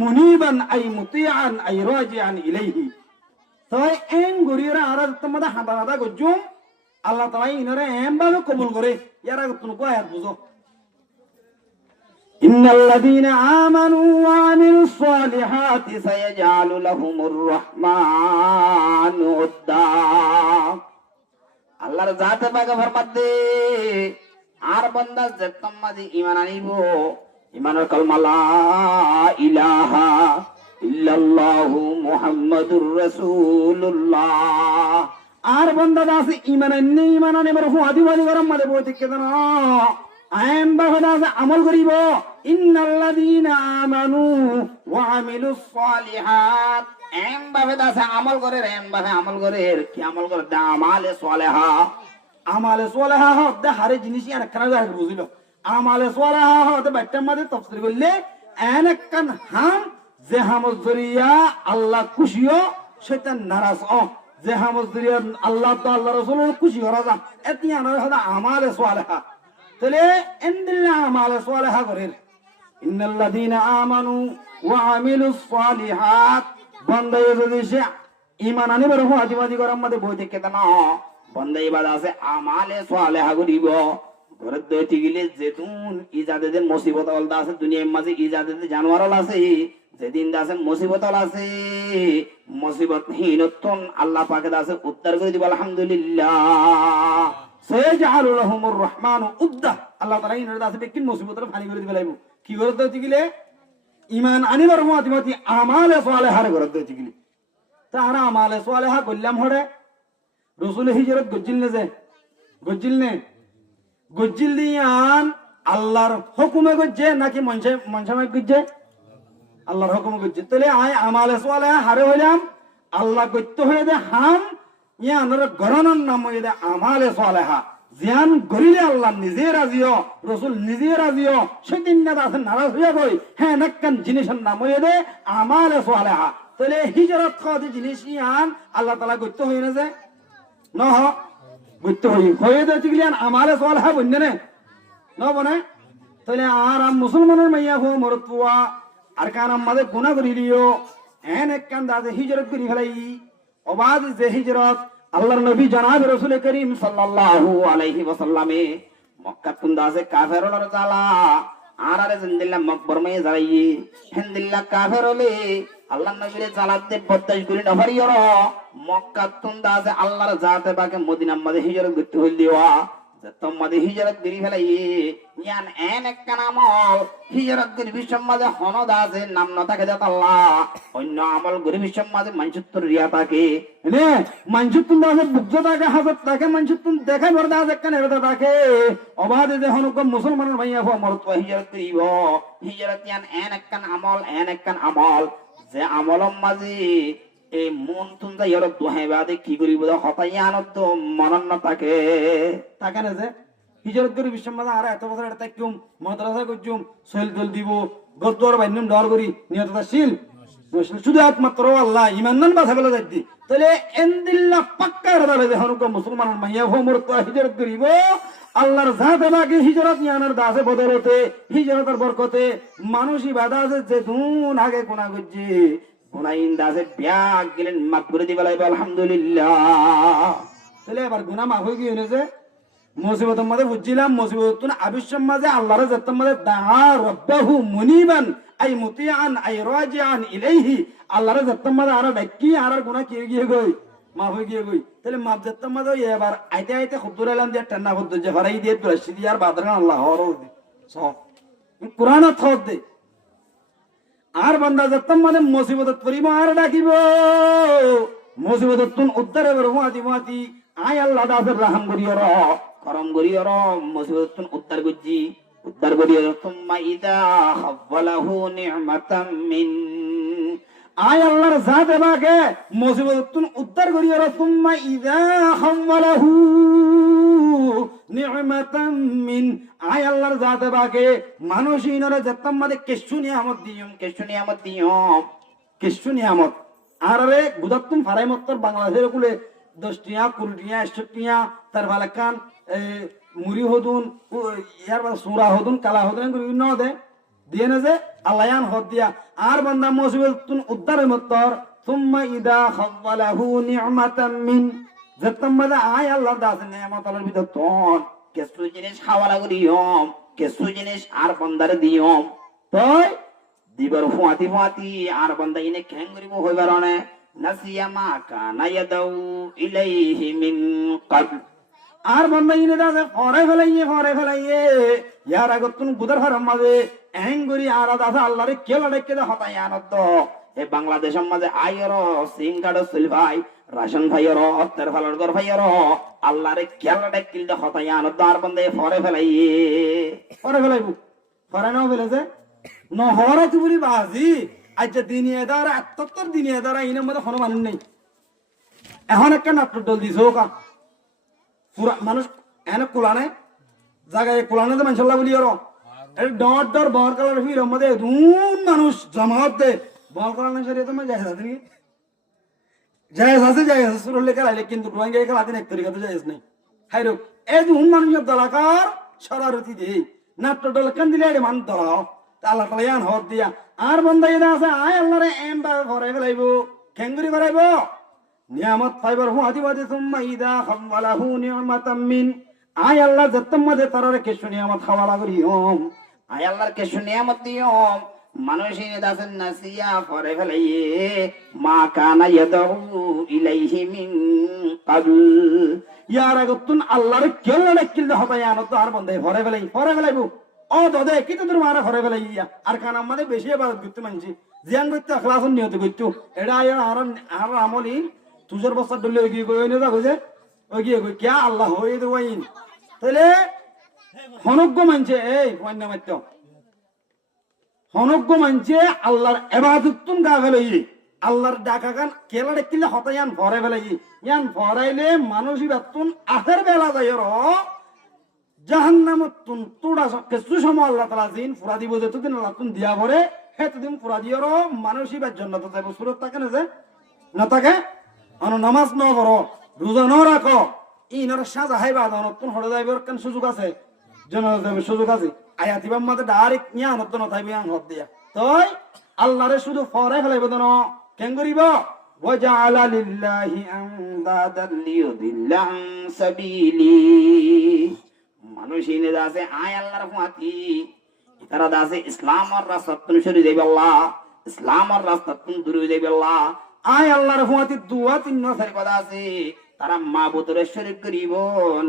মুনিবান আই মুতিআন আই রাজিআন ইলাইহি তাই এন গরিরা আর তোমাদা হাদা হাদা গজুম আল্লাহ তাআলা ইনরে এম ভাবে কবুল করে ইয়ারা তুনকো আয়াত বুঝো ইন্নাল্লাযীনা আমানু ওয়া আমিলুস সালিহাতি সায়াজআলু লাহুমুর রাহমানু উদ্দা আল্লাহর জাতে পাকে ফরমাত দে আর বান্দা যে তোমাদি ঈমান আনিবো ইমানের কালমা লা ইলাহা ইল্লাল্লাহু মুহাম্মাদুর রাসূলুল্লাহ আর বান্দা দাস ঈমান আননি ঈমান আনিবার হুয়াদি গরম মধ্যে বইতে কেন আইন বাহদাস আমল করিব ইন্নাল্লাযীনা আমানু ওয়া আমিলুস সালিহাত এম বাহদাস আমল করে এম বাহে আমল করে কি আমল করে আমালে সালেহা আমালে সালেহা হদ হারে জিনিস আর কেন বুঝিল আমালে সালেহা হদ বাইটার মধ্যে তাফসীর করলে এনেকান হাম যে হামজ জরিয়া আল্লাহ খুশিও শয়তান নারাজ যে হামজ জরিয়া আল্লাহ তো আল্লাহ রাসূলের খুশি হরা যা এতি আনার হদা আমালে সালেহা তাহলে ইন্দিল্লাহ আমালে সালেহা করেন ইন্নাল্লাযীনা আমানু ওয়া আমিলুস সালিহাত বান্দায়ে যদি সে ঈমান আনিবার হুয়াদি গরম মধ্যে বই থেকে না বান্দা ইবাদত আছে আমালে সালেহা করিব ঘরে দইতে গেলে যেতুন ইজাদে মুসিবত অলদা আছে দুনিয়ার মাঝে ইজাদে জানোয়ার আছে যেদিন আছে মুসিবত আছে মুসিবত হীনতন আল্লাহ পাকে আছে উদ্ধার করে দিব আলহামদুলিল্লাহ সায়াজআলু লাহুমুর রাহমানু উদ্দা আল্লাহ তাআলা ইনরে আছে বেকিন মুসিবতের ফানি করে দিবে লাইবো কি ঘরে দইতে গেলে ঈমান আনিবার মুআতিমাতি আমালে সালেহার ঘরে দইতে গেলে তারা আমালে সালেহা কইলাম হড়ে রাসূল হিজরত গজ্জিল নে গজ্জিল দিয়ান আল্লাহর হুকুমে গজ্জে নাকি মনসামে গজ্জে আল্লাহর হুকুমে গজ্জে তাহলে আয় আমালে সালেহা হারে হইলাম আল্লাহ গত্য হয়ে দে হাম ইয়ানর গরনন নাম হয়ে দে আমালে সালেহা জিয়ান গরিলে আল্লাহ নিজে রাজিও রাসূল নিজে রাজিও সেদিন না আছে নারাজ হয়ে গই হ্যাঁ নাক্কান জিনিসের নাম হয়ে দে আমালে সালেহা তাহলে হিজরত খাদি জিনিস ইয়ান আল্লাহ তাআলা গত্য হয়ে না যে নহ গত্য হয়ে দে তিগলিয়ান আমালে সালেহা বন্নে নে ন বনে তাহলে আর মুসলমানের মাইয়া হো মরতুয়া আর কান আমাদের গুনাহ করিলিও এন একখান দাদে হিজরত করি ফেলাই অবাদ যে হিজরত আল্লাহর নবী জনাব রাসূল করিম সাল্লাল্লাহু আলাইহি ওয়াসাল্লামে মক্কা তুন্দাসে কাফেরর জালা আরারে জিন্দিল্লাহ মকবর মে যাই হিন্দিল্লাহ কাফের হলে আল্লাহর নবীরে জালাতে বদাশ করি না পারিয়র মক্কা তুন্দাসে আল্লাহর জাতে পাকে মদিনার মধ্যে হিজরত করতে হইল দিওয়া তোমাদের হিজরত করি ফেলাই ইয়ান এন একখান আমল হিজরত করি বিশ্বের মাঝে হনদ আছে নাম না থাকে যাত আল্লাহ অন্য আমল করি বিশ্বের মাঝে মানসুত্তর রিয়া থাকে নে মানসুত্তর আছে বুঝ থাকে হাজত থাকে মানসুত্তর দেখা বর্দা আছে একখান এরদা থাকে অবাধে যে হনক মুসলমানের ভাইয়া হো মরত হিজরত করিব হিজরত ইয়ান এন একখান আমল যে আমলম মাঝে এই মন তুন যাই আর দোহাইবাদে কি করিব হতাই আনন্দ মনন না থাকে না যে হিজরত করি বিশ্বমাজে আর এত বছর এটা কিউম মাদ্রাসা করছুম সহিল দল দিব গদ্দর বাইনুম ডর করি নিয়তটা শিল শুধু একমাত্র আল্লাহ ইমান নান বাসা গেলে যাই তাহলে এন্দিল্লা পাক্কা রাদালে যে হনুক মুসলমান মাইয়া ভোমর তো হিজরত করিব আল্লাহর জাতে বাকি হিজরত ইয়ানার দাসে বদলতে হিজরতের বরকতে মানুষই বাধা আছে যে দুন আগে কোনা গুজি গুনাইন দাসে ব্যাগ গেলেন মাফ করে দিবা লাগবে আলহামদুলিল্লাহ। তাহলে এবার গুনাহ মাফ হয়ে গিয়ে যে মুসিবতের মধ্যে বুঝছিলাম মুসিবত আবিশ্বর মাঝে আল্লাহর জাতের মধ্যে দাআ রব্বাহু মুনিবান আই মুতিআন আই রাজিআন ইলাইহি আল্লাহর জাতের মধ্যে আর ডাকি আর গুনাহ কি গিয়ে গই মাফ হয়ে গিয়ে গই তাহলে মাফ জাতের মধ্যে এবার আইতে আইতে খুদুর এলাম দিয়ে টান্না খুদুর যে ফারাই দিয়ে তুলসি দিয়ে আর বাদরান আল্লাহ হরো দে সব কুরআন থদ দে আর বান্দা জাতের মধ্যে মুসিবত পরিমা আর ডাকিব মুসিবত তুন উদ্ধার হবে রহমাতি আয় আল্লাহ দাসের রাহম করিও র করম করিও র মুসিবত উদ্ধার করিও তুম্মা ইদা খাওয়ালাহু নি'মাতাম মিন আয় আল্লাহর জাতে বাকে মুসিবত তুন উদ্ধার করিও র তুম্মা ইদা খাওয়ালাহু নি'মাতাম মিন আয় আল্লাহর জাতে বাকে মানুষিনরে জাতম মধ্যে কিচ্ছু নিয়ামত দিয়ম কিচ্ছু নিয়ামত আর রে গুদাতুম ফারাই মত্তর বাংলাদেশের কুলে 10 টিয়া 20 টিয়া 100 টিয়া তার বালাকান মুড়ি হদুন ইয়ার সুরা হদুন কালা হদুন গুলো ন দে দিয়ে না যে আল্লাহান হদ দিয়া আর বান্দা মুসিবতুন উদ্ধারের মত্তর সুম্মা ইদা খাওয়ালাহু নি'মাতাম মিন জাতম মধ্যে আয় আল্লাহর দাস নিয়ামত আল্লাহর ভিতর তন কিছু জিনিস খাওয়ালা করিয়ম কিছু জিনিস আর বান্দারে দিয়ম তাই দিবার ফুয়াতি আর বান্দা ইনে কেন করিব হইবার অনে নাসিয়া মা কানা ইয়াদাউ ইলাইহি মিন ক্বাবল আর বান্দা ইনে দাসে ফরে ফেলাইয়ে ইয়ার আগতুন গুদার হারাম মাঝে এঙ্গুরি আর দাসে আল্লাহরে কেলা ডেকে দে হতাই আনন্দ এ বাংলাদেশের মাঝে আইর সিং কার্ড সুল ভাই রাশন ভাইয়ের অত্তর ফালার গর ভাইয়ের আল্লাহরে কেলা ডেকে দে হতাই আনন্দ আর বান্দা ফরে ফেলাইব ফরে নাও ফেলেছে নহরা তুবুরি বাজি আচ্ছা দিনিয়ে দ্বারা এত্তর দিনিয়ে দ্বারা ইনের মধ্যে কোনো মানুষ নেই এখন একটা নাট্য দল দিছে ওকা পুরা মানুষ এনে কোলানে জায়গায় কোলানে তো মানুষ বলি আর ডর বর কালার ফির মধ্যে দুন মানুষ জমাত দে বল কালানে সরিয়ে তোমার জায়গা আছে নাকি জায়গা আছে সুরলে কালাইলে কিন্তু ডুয়াঙ্গে কালা দিন এক তরিকা তো জায়গা নেই হাই রোক এই দুন মানুষের দলাকার সরারতি দে নাট্য দল কেন দিলে এটা মান দলাও আল্লাহ তালা ইয়ান হদ দিয়া আর বন্ধা এটা আছে আয় আল্লাহরে এম বা ভরাই ফেলাইব খেঙ্গুরি ফেলাইব নিয়ামত ফাইবার হুয়াদি সুম্মা ইদা খাওয়ালাহু নি'মাতাম মিন আয় আল্লাহ জাতম মধ্যে তারারে কিছু নিয়ামত খাওয়ালা করিয়ম আয় আল্লাহর কিছু নিয়ামত দিয়ম মানুষ ইনে দাসেন নাসিয়া ফরে ফেলাইয়ে মা কানা ইয়াদাউ ইলাইহি মিন ক্বাবল ইয়ার আগতুন আল্লাহরে কেউ ডাকিল হবাই আনত আর বন্ধে ফরে ফেলাইব ও দদে কি তোর মারা ঘরে ফেলাই ইয়া আর কান আমাদের বেশি এবার করতে মানছি জিয়ান করতে ক্লাস নিয়ত করতো এটা আর আমলি তুজোর বস্তা ডলে গিয়ে গই না যাবে ওই গিয়ে গই কে আল্লাহ হয়ে দে ওইন তাহলে হনজ্ঞ মানছে এই ওয়ান্না মাত্য হনজ্ঞ মানছে আল্লাহর ইবাদত তুন গা ফেলাই আল্লাহর ডাকা গান কেলা দেখিলে হতায়ান ভরে ফেলাই ইয়ান ভরাইলে মানুষই বাতুন আখের বেলা যায় র জাহান্নামত তুন তোড়া কিছু সময় আল্লাহ তাআলা জিন ফুরা দিব যতদিন আল্লাহ তুন দিয়া ভরে সেতদিন ফুরা দিয়র মানুষই বা জান্নাতে যাবে সুরত থাকে না যে না থাকে আনো নামাজ ন পড়ো রোজা ন রাখো ইনর সাজা হাইবা দাও তুন হড়ে যাইবার কেন সুযোগ আছে জান্নাতে যাবে সুযোগ আছে আয়াতিবাম মাতে ডাইরেক্ট নিয়া নত ন থাইবে আন হদ দিয়া তাই আল্লাহরে শুধু ফরে ফেলাইব দন কেন করিব ওয়াজআলা লিল্লাহি আনদাদান লিয়ুদিল্লা আন সাবিলি মানুষ ইনে দাসে আয় আল্লাহর ফুয়াতি তারা দাসে ইসলাম আর রাস্তা তুন সরে যাইবে আল্লাহ ইসলাম আর রাস্তা তুন দূরে যাইবে আল্লাহ আয় আল্লাহর ফুয়াতি দুয়া তিন সারি কথা আছে তারা মাবুদরে শরীক করিব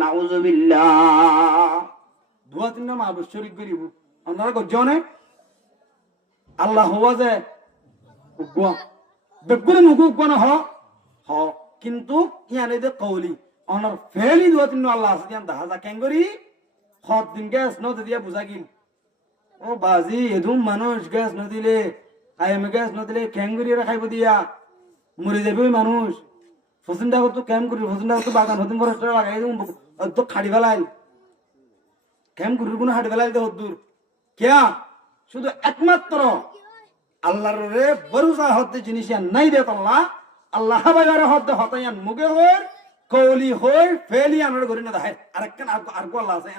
নাউজুবিল্লাহ দুয়া তিন মাবুদ শরীক করিব আপনারা গজনে আল্লাহ হওয়া যে উগ্র বেগুনে মুখু উগ্র না হ কিন্তু ইয়ানে যে কওলি অনার ফেলি দুয়া তিন আল্লাহ আছে দিয়ান দাহা কেন করি হদ দিন গ্যাস ন দিয়া বুঝা গিল ও বাজি এদুম মানুষ গ্যাস ন দিলে আইএম গ্যাস ন দিলে খেঙ্গুরি খাইব দিয়া মরে যাবে মানুষ ফসিনটা তো ক্যাম্প করি ফসিনটা তো বাগান হদিন ফরেস্টার লাগাই দিম তো খাড়ি ফেলাই ক্যাম্প করি কোনো হাড়ি ফেলাই দে দূর কেয়া শুধু একমাত্র আল্লাহর রে বরুসা হতে জিনিস নাই দে আল্লাহ আল্লাহ বাজারে হতে হতায়ান মুগে হর কৌলি হর ফেলি আনার করি না দেখায় আরেকখান আর আল্লাহ আছে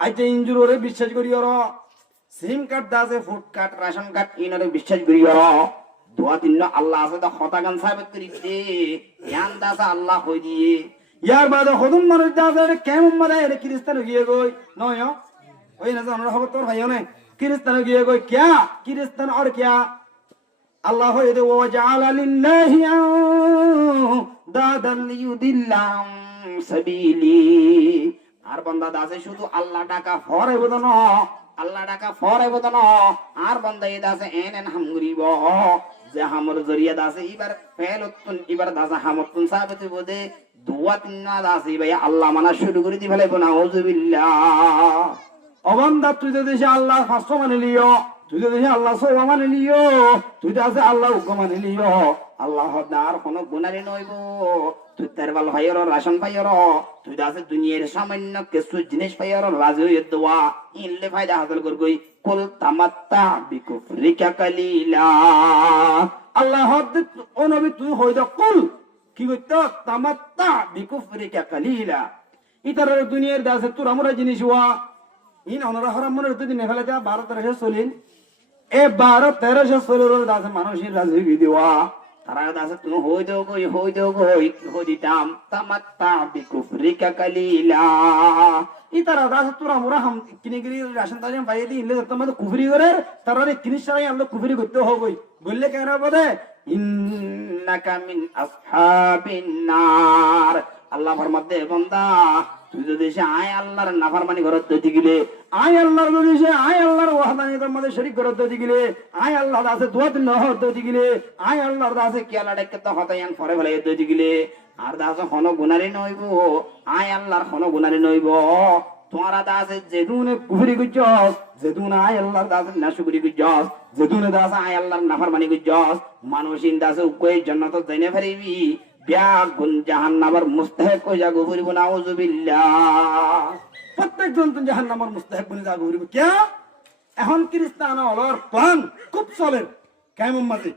আইতে ইঞ্জুরে বিশ্বাস করি ওর সিম কার্ড দাসে ফুড কার্ড রেশন কার্ড ইনারে বিশ্বাস করি ওর দোয়া তিন আল্লাহ আছে তো হতাগান সাবেত করি দে জ্ঞান দাসা আল্লাহ হই দিয়ে ইয়ার বাদে হদুম মানুষ দাসে কেমন মারে এটা খ্রিস্টান গিয়ে গই নয় ওই না জানার খবর তোর ভাইও না খ্রিস্টান গিয়ে গই ক্যা খ্রিস্টান আর ক্যা আল্লাহ হই দে ওয়া জাআলা লিল্লাহি দাদান লিউদিল্লাম সাবিলি আর বান্দা দাসে শুধু আল্লাহ টাকা ফরে বদন আল্লাহ টাকা ফরে বদন আর বান্দা এই দাসে এন হামগুরিব যে হামর জরিয়া দাসে এবার ফেলতুন এবার দাসে হামতুন সাবিত বদে দুয়া তিন দাসে ভাই আল্লাহ মানা শুরু করে দি ফেলাইব না আউযুবিল্লাহ অবান্দা তুই যদি আল্লাহ ফাঁসো মানে লিও তুই যদি আল্লাহ সব মানে লিও তুই আছে আল্লাহ হুকুম মানে লিও আল্লাহ আর কোনো গুনারি নইব তুই তার ভালো ভাইয়ের রাশন ভাইয়ের তুই আছে দুনিয়ার সামান্য কিছু জিনিস ভাইয়ের রাজি হয়ে দেওয়া ইনলে ফায়দা হাসিল করবই কুল তামাত্তা বিকুফরিকা কালিলা আল্লাহ ও নবী তুই হই দা কুল কি কইত তামাত্তা বিকুফরিকা কালিলা ইতার দুনিয়ার দাসে তোর আমরা জিনিস হওয়া ইন অনরা হরাম মনের দুদিন ফেলে যা 12-13 চলিন এ 12-13 চলের দাসে মানুষের রাজি হয়ে দেওয়া তারা দাসে তুমি হই দেও গই হই দিতাম তামাত্তা বিকুফরিকা কালিলা ইতারা দাসে তোরা মোরা হাম কিনে গিরি রাশন তাজম পাইয়ে দি ইলে তোমাদের কুফরি করে তারা রে কিনিস ছাড়াই আমরা কুফরি করতে হবই বললে কেন বলে ইন্নাকা মিন আসহাবিন নার আল্লাহ ফরমাতে বান্দা তুই যদি আয় আল্লাহর নাফরমানি করতে দিগিলে আয় আল্লাহর যদি আয় আল্লাহর ওয়াহদানিয়তের মধ্যে শরীক করতে দিগিলে আয় আল্লাহর দাসে দোয়া দিন হতে দিগিলে আয় আল্লাহর দাসে কিয়ালা ডাকে তো হতায়ান ফরে ফেলে দে দিগিলে আর দাসে হন গুনারি নইব আয় আল্লাহর হন গুনারি নইব তোমারা দাসে যেদুনে কুফরি গুজস যেদুনে আয় আল্লাহর দাসে নাশুকরি গুজস যেদুনে দাসে আয় আল্লাহর নাফরমানি গুজস মানুষিন দাসে উকই জান্নাত যাইনে ফেরিবি ব্যাগুন জাহান্নামের মুস্তাহিক হয়ে যাগো বলিব নাউযুবিল্লাহ প্রত্যেকজন তো জাহান্নামের মুস্তাহিক বনে যাগো বলিব কে এখন খ্রিস্টান হলর প্ল্যান খুব চলে কেমন মাঝে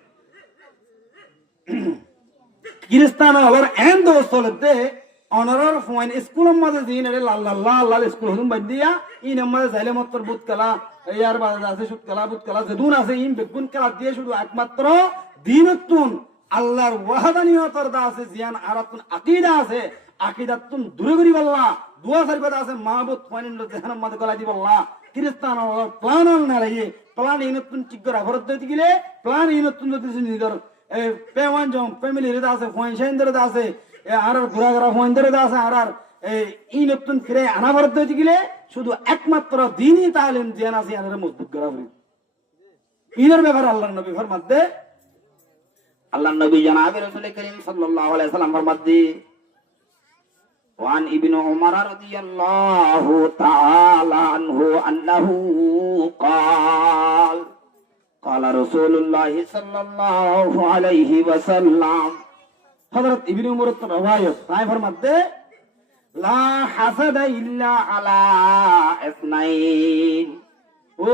খ্রিস্টান হলর এন দো চলে দে অনারর ফোন স্কুলের মাঝে দিন এর লাল স্কুল হুম বাদ দিয়া ইন মাঝে যাইলে মাত্র বুত কলা ইয়ার বাদ আছে সুত কলা বুত কলা যেদুন আছে ইন বেগুন কলা দিয়ে শুধু একমাত্র দিনতুন আল্লাহর ওয়াহদানিয়তের দাসে জিয়ান আরাতুন আকীদা আছে আকীদাতুন দূরে করি বললা দুয়া সারিবাদ আছে মাহবুব ফানিন জাহান্নাম মাদে গলা দি বললা খ্রিস্টান প্ল্যান না লাগে প্ল্যান ইনতুন চিগরা ভরত দিতে গিলে প্ল্যান ইনতুন দিতে নিদর পেওয়ান জম ফ্যামিলি রে দাসে ফোন সেন্দার দাসে আর ঘুরাঘুরা ফোন ধরে দাসে আর ইনতুন ফিরে আনা ভরত দিতে গিলে শুধু একমাত্র দ্বীনি তালিম জিয়ান আছে আনারে মজবুত করা হবে ইনের ব্যাপার আল্লাহর নবী ফরমাতে আল্লাহ নবী জনাব রাসূল করিম সাল্লাল্লাহু আলাইহি সাল্লাম ফরমাতে ওয়ান ইবনু উমর রাদিয়াল্লাহু তাআলা আনহু আন্নাহু قال قال رسول الله সাল্লাল্লাহু আলাইহি ওয়াসাল্লাম হযরত ইবনে উমর এর রওয়ায়াত তাই ফরমাতে লা হাসাদা ইল্লা আলা ইসনাইন ও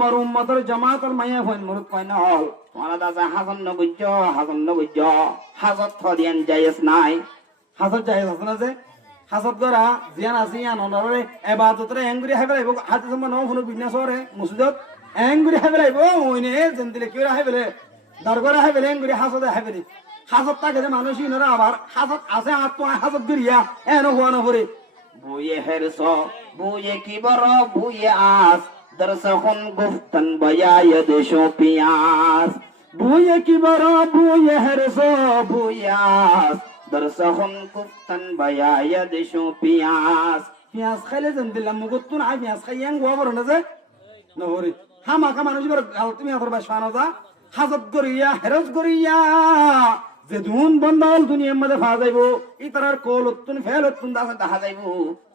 মার উম্মতের জামাতের মাইয়া হইন মুরত কয়না হল তোমারা দাদা হাসান নবুজ্জ হাসত থদিয়ান জায়েজ নাই হাসত জায়েজ আছে না যে হাসত করা জিয়ান আছে ইয়ান অনরে ইবাদতরে এঙ্গুরি হাইবেলাই হাতে সম্মান ন ফুল বিজনেস করে মসজিদত এঙ্গুরি হাইবেলাই ওইনে জেন্দিলে কি রা হাইবেলে দরগরা হাইবেলে এঙ্গুরি হাসতে হাইবেলি হাসত তাকে মানুষ ইনরা আবার হাসত আছে আর তো হাসত গরিয়া এন হওয়া না পরে বুয়ে হেরস বুয়ে কি বড় বুয়ে আস দরসখন গুফতন বয়ায় দেশো পিয়াস বুয়ে কি বড় বুয়ে হেরসো বুয়াস দরসখন গুফতন বয়ায় দেশো পিয়াস পিয়াস খাইলে যেন দিলাম মুগতুন আই পিয়াস খাইয়াং গোবর না যে নহরি হামাকা মানুষ বড় তুমি আদর বাস ফানো যা হাজত গরিয়া হেরস গরিয়া যে দুন বন্দাল দুনিয়ার মধ্যে ফা যাইব ই তারার কোলতুন ফেলতুন দাসে দেখা যাইব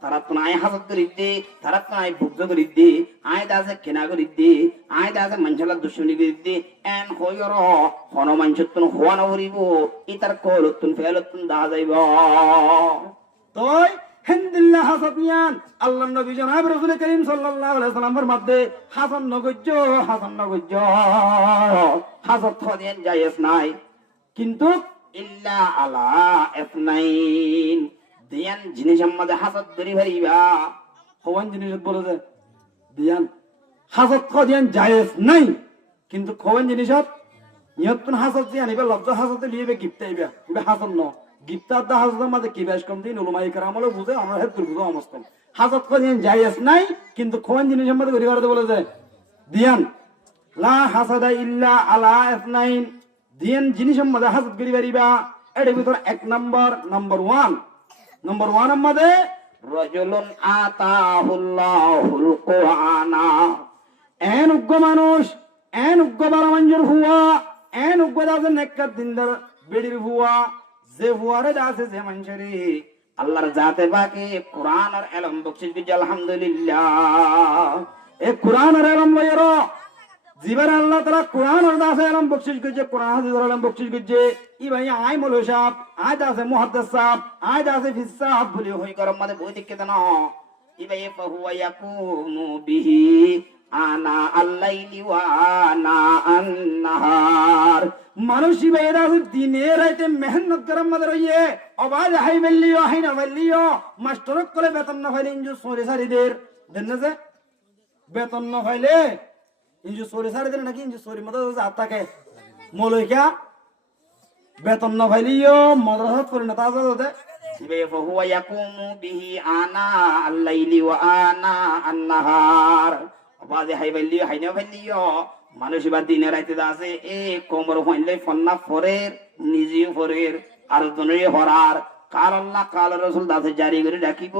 তারা তো আই হাজত করি দে তারা তো আই ভুক্ত করি দে আই দাসে কেনা করি দে আই দাসে মঞ্চলা দুশ্মনী করি দে এন হইর হন মঞ্চতুন হওয়া না হরিব ই তার কোলতুন ফেলতুন দেখা যাইব তই হেন্দিল্লা হাসাদ নিয়ান আল্লাহ নবী জনাব রাসূল করিম সাল্লাল্লাহু আলাইহি সাল্লামের মধ্যে হাসান নগজ্য হাসদ খদিয়ান জায়েজ নাই, কিন্তু ইল্লা আলা ইসনাইন, দিয়ান জিনিসের মধ্যে হাসদ করি ভারিবা। খওয়ান জিনিস বলে যে দিয়ান হাসাদ খদিয়ান জায়েজ নাই, কিন্তু খওয়ান জিনিসত নিয়তন হাসাদ দিয়ান এবার লব্ধ হাসাদে লিয়েবে গিফটাইবা এবার হাসান ন গিফটার দা হাসাদের মাঝে কি বেশ কম দিন উলমাই কেরামলে বুঝে আমরা হেদ বুঝো আমস্তম হাসাদ খদিয়ান জায়েজ নাই, কিন্তু খওয়ান জিনিসের মধ্যে করি বলে যে দিয়ান লা হাসাদা ইল্লা আলা ইসনাইন, দিয়ান জিনিসের মধ্যে হাসাদ করি পারিবা এর ভিতর এক নাম্বার ওয়ান মধ্যে রাজুলুন আতাহুল্লাহুল কুরআনা, এন উগ্র মানুষ এন উগ্র বারামাঞ্জুর হুয়া এন উগ্র দাসের নেককার দিনদার বেড়ির হুয়া যে হুয়ারে দাসে যে মানুষেরে আল্লাহর জাতে পাকে কোরআন আর ইলম বখশিশ দিছে আলহামদুলিল্লাহ। এ কোরআন আর ইলম লয়েরো জিবার আল্লাহ তাআলা কোরআন আর দাসে ইলম বখশিশ করছে, কোরআন হাদিস আর ইলম বখশিশ করছে। ই ভাই আই মৌলভী সাহেব আই দাসে মুহাদ্দিস সাহেব আই দাসে ফিস সাহেব বলি হই গরম মধ্যে বই দেখতে দেন ইবাই ফাহুয়া ইয়াকুমু বিহি আনা আল্লাইলি ওয়া আনা আন-নাহার, মানুষ ভাই দাসে দিনে রাতে মেহনত গরম মধ্যে রইয়ে আওয়াজ হাই বেলিও হাই না বেলিও মাস্টার কলে বেতন না ফাইলে ইনজু সরি সারিদের দেন না যে বেতন না ফাইলে ইনজু সরি সারিদের নাকি ইনজু সরি মতো আত্মাকে মৌলভীকা বেতন না ফাইলিও মাদ্রাসাত পরিণত আছে ইবাই ফাহুয়া ইয়াকুমু বিহি আনা আল্লাইলি ওয়া আনা আন-নাহার, আওয়াজ হাই বেলিও হাই না বেলিও মানুষ বা দিনে রাতে আছে এ কোমর হইলে ফন্না ফরের নিজেও ফরের আর জনের হরার কাল আল্লাহ কাল রাসূল দাসে জারি করে রাখিব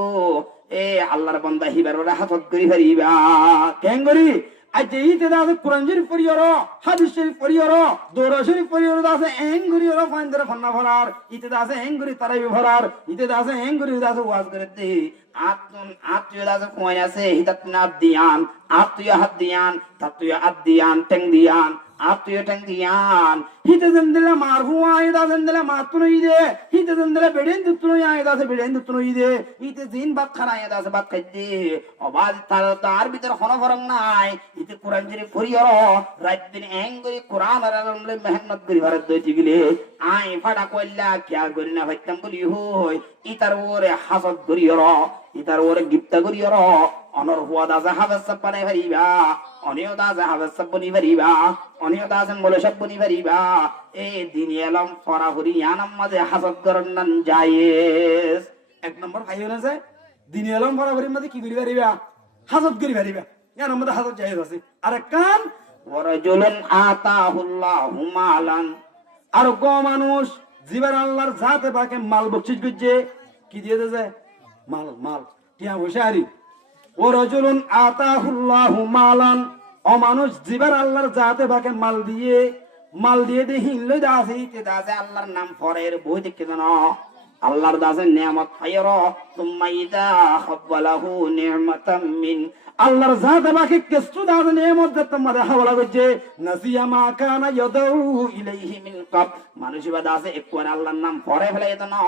এ আল্লাহর বান্দা হিবার ওরা হাসদ করি পারিবা কেন করি আজ ইতে দাসে কোরআন শরীফ পড়িয়রো হাদিস শরীফ পড়িয়রো দৌরা শরীফ পড়িয়রো দাসে এঙ্গুরি ওরা ফাইন্দরে ফন্না ফরার ইতে দাসে এঙ্গুরি তারাবি ফরার ইতে দাসে এঙ্গুরি দাসে ওয়াজ করে দে আত্মীয় দাসে কোয়াই আছে হিতাত না দিয়ান আত্মীয় হাত দিয়ান তাত্মীয় আদ দিয়ান টেং দিয়ান আত্মীয় টেং দিয়ান হিতে জন্দলে মারহুয়া ইদা জন্দলে মাতুনো ইদে হিতে জন্দলে বেডেন দুতুনো ইদা সে বেডেন দুতুনো ইদে ইতে জিন বাত খানা ইদা সে বাত খাইদে আওয়াজ তার ভিতর হনফরং নাই ইতে কোরআন শরীফ পড়িয়রো রাত দিন এঙ্গুরি কোরআন আর আলমলে মেহনত করি ভারত দইতে গিলে আই ফাড়া কইলা কিয়া করি না ভাইতাম বলি হই ইতার ওরে হাসদ করিয়রো ইতার ওরে গিফতা করিয়রো অনর হুয়া দাজা হাবেস পানে ভারিবা অনিয় দাজা হাবেস বনি ভারিবা অনিয় দাজা বলে সব বনি ভারিবা এ দিন এলম ফরাফরি ইয়ানাম মাঝে হাসদ করন নান জায়েজ। এক নম্বর ভাই হলে যে দিন এলম বরাবরের মধ্যে কি করি পারিবা হাজত করি পারিবা ইয়ার মধ্যে হাজত জায়েজ আছে। আর কান ওয়ারাজুলুন আতাহুল্লাহু মালান, আর গো মানুষ জিবার আল্লাহর জাতে পাকে মাল বকশিশ করছে কি দিয়ে দেছে মাল টিয়া বসে আরি ও রাজুলুন আতাহুল্লাহু মালান, ও মানুষ জিবার আল্লাহর জাতে পাকে মাল দিয়ে হিল্লে দাসে ইতে দাসে আল্লাহর নাম ফরের বই দেখতে জানো আল্লাহর দাসে নিয়ামত খায়রো তুম্মা ইদা খাব্বালাহু নি'মাতাম মিন, আল্লাহর জাতে পাকে কিছু দাসে নিয়ামত দে তোমাদের হাওলা করছে নাসিয়া মা কানা ইয়াদউ ইলাইহি মিন কাব, মানুষ বা দাসে একবার আল্লাহর নাম ফরে ফেলে যেত না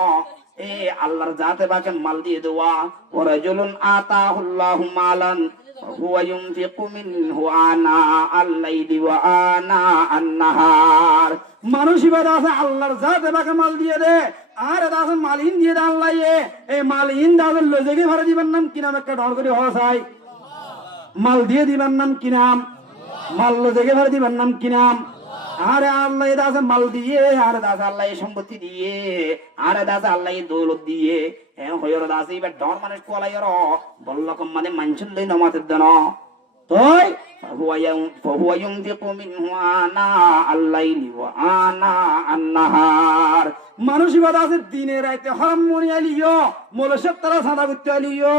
এ আল্লাহর জাতে পাকে মাল দিয়ে দেওয়া। ওয়া রাজুলুন আতাহুল্লাহু মালান হুয়া ইউনফিকু মিনহু আনা আল-লাইলি ওয়া আনা আন-নাহার, মানুষ বা দাসে আল্লাহর জাতে পাকে মাল দিয়ে দে আর দাসে মালিন দিয়ে দে আল্লাহ এই মালিন দাসে লজেগে ভরে দিবার নাম কি নাম একটা ঢল করে হওয়া চাই মাল দিয়ে দিবার নাম কি নাম মাল লজেগে ভরে দিবার নাম কি নাম আরে আল্লাহ দাসে মাল দিয়ে আরে দাস আল্লাহ সম্পত্তি দিয়ে আরে দাস আল্লাহ দৌলত দিয়ে এন হইর দাস এবার ডর মানুষ কোলাইর বল্লকম মানে মানছুন লই নমাতে দেন তোই فهو ينفق منه آناء الليل وآناء النهار, মানুষ বা দাসে দিনে রাতে হারাম মনি আলিও মোলসব তারা সাদা করতে আলিও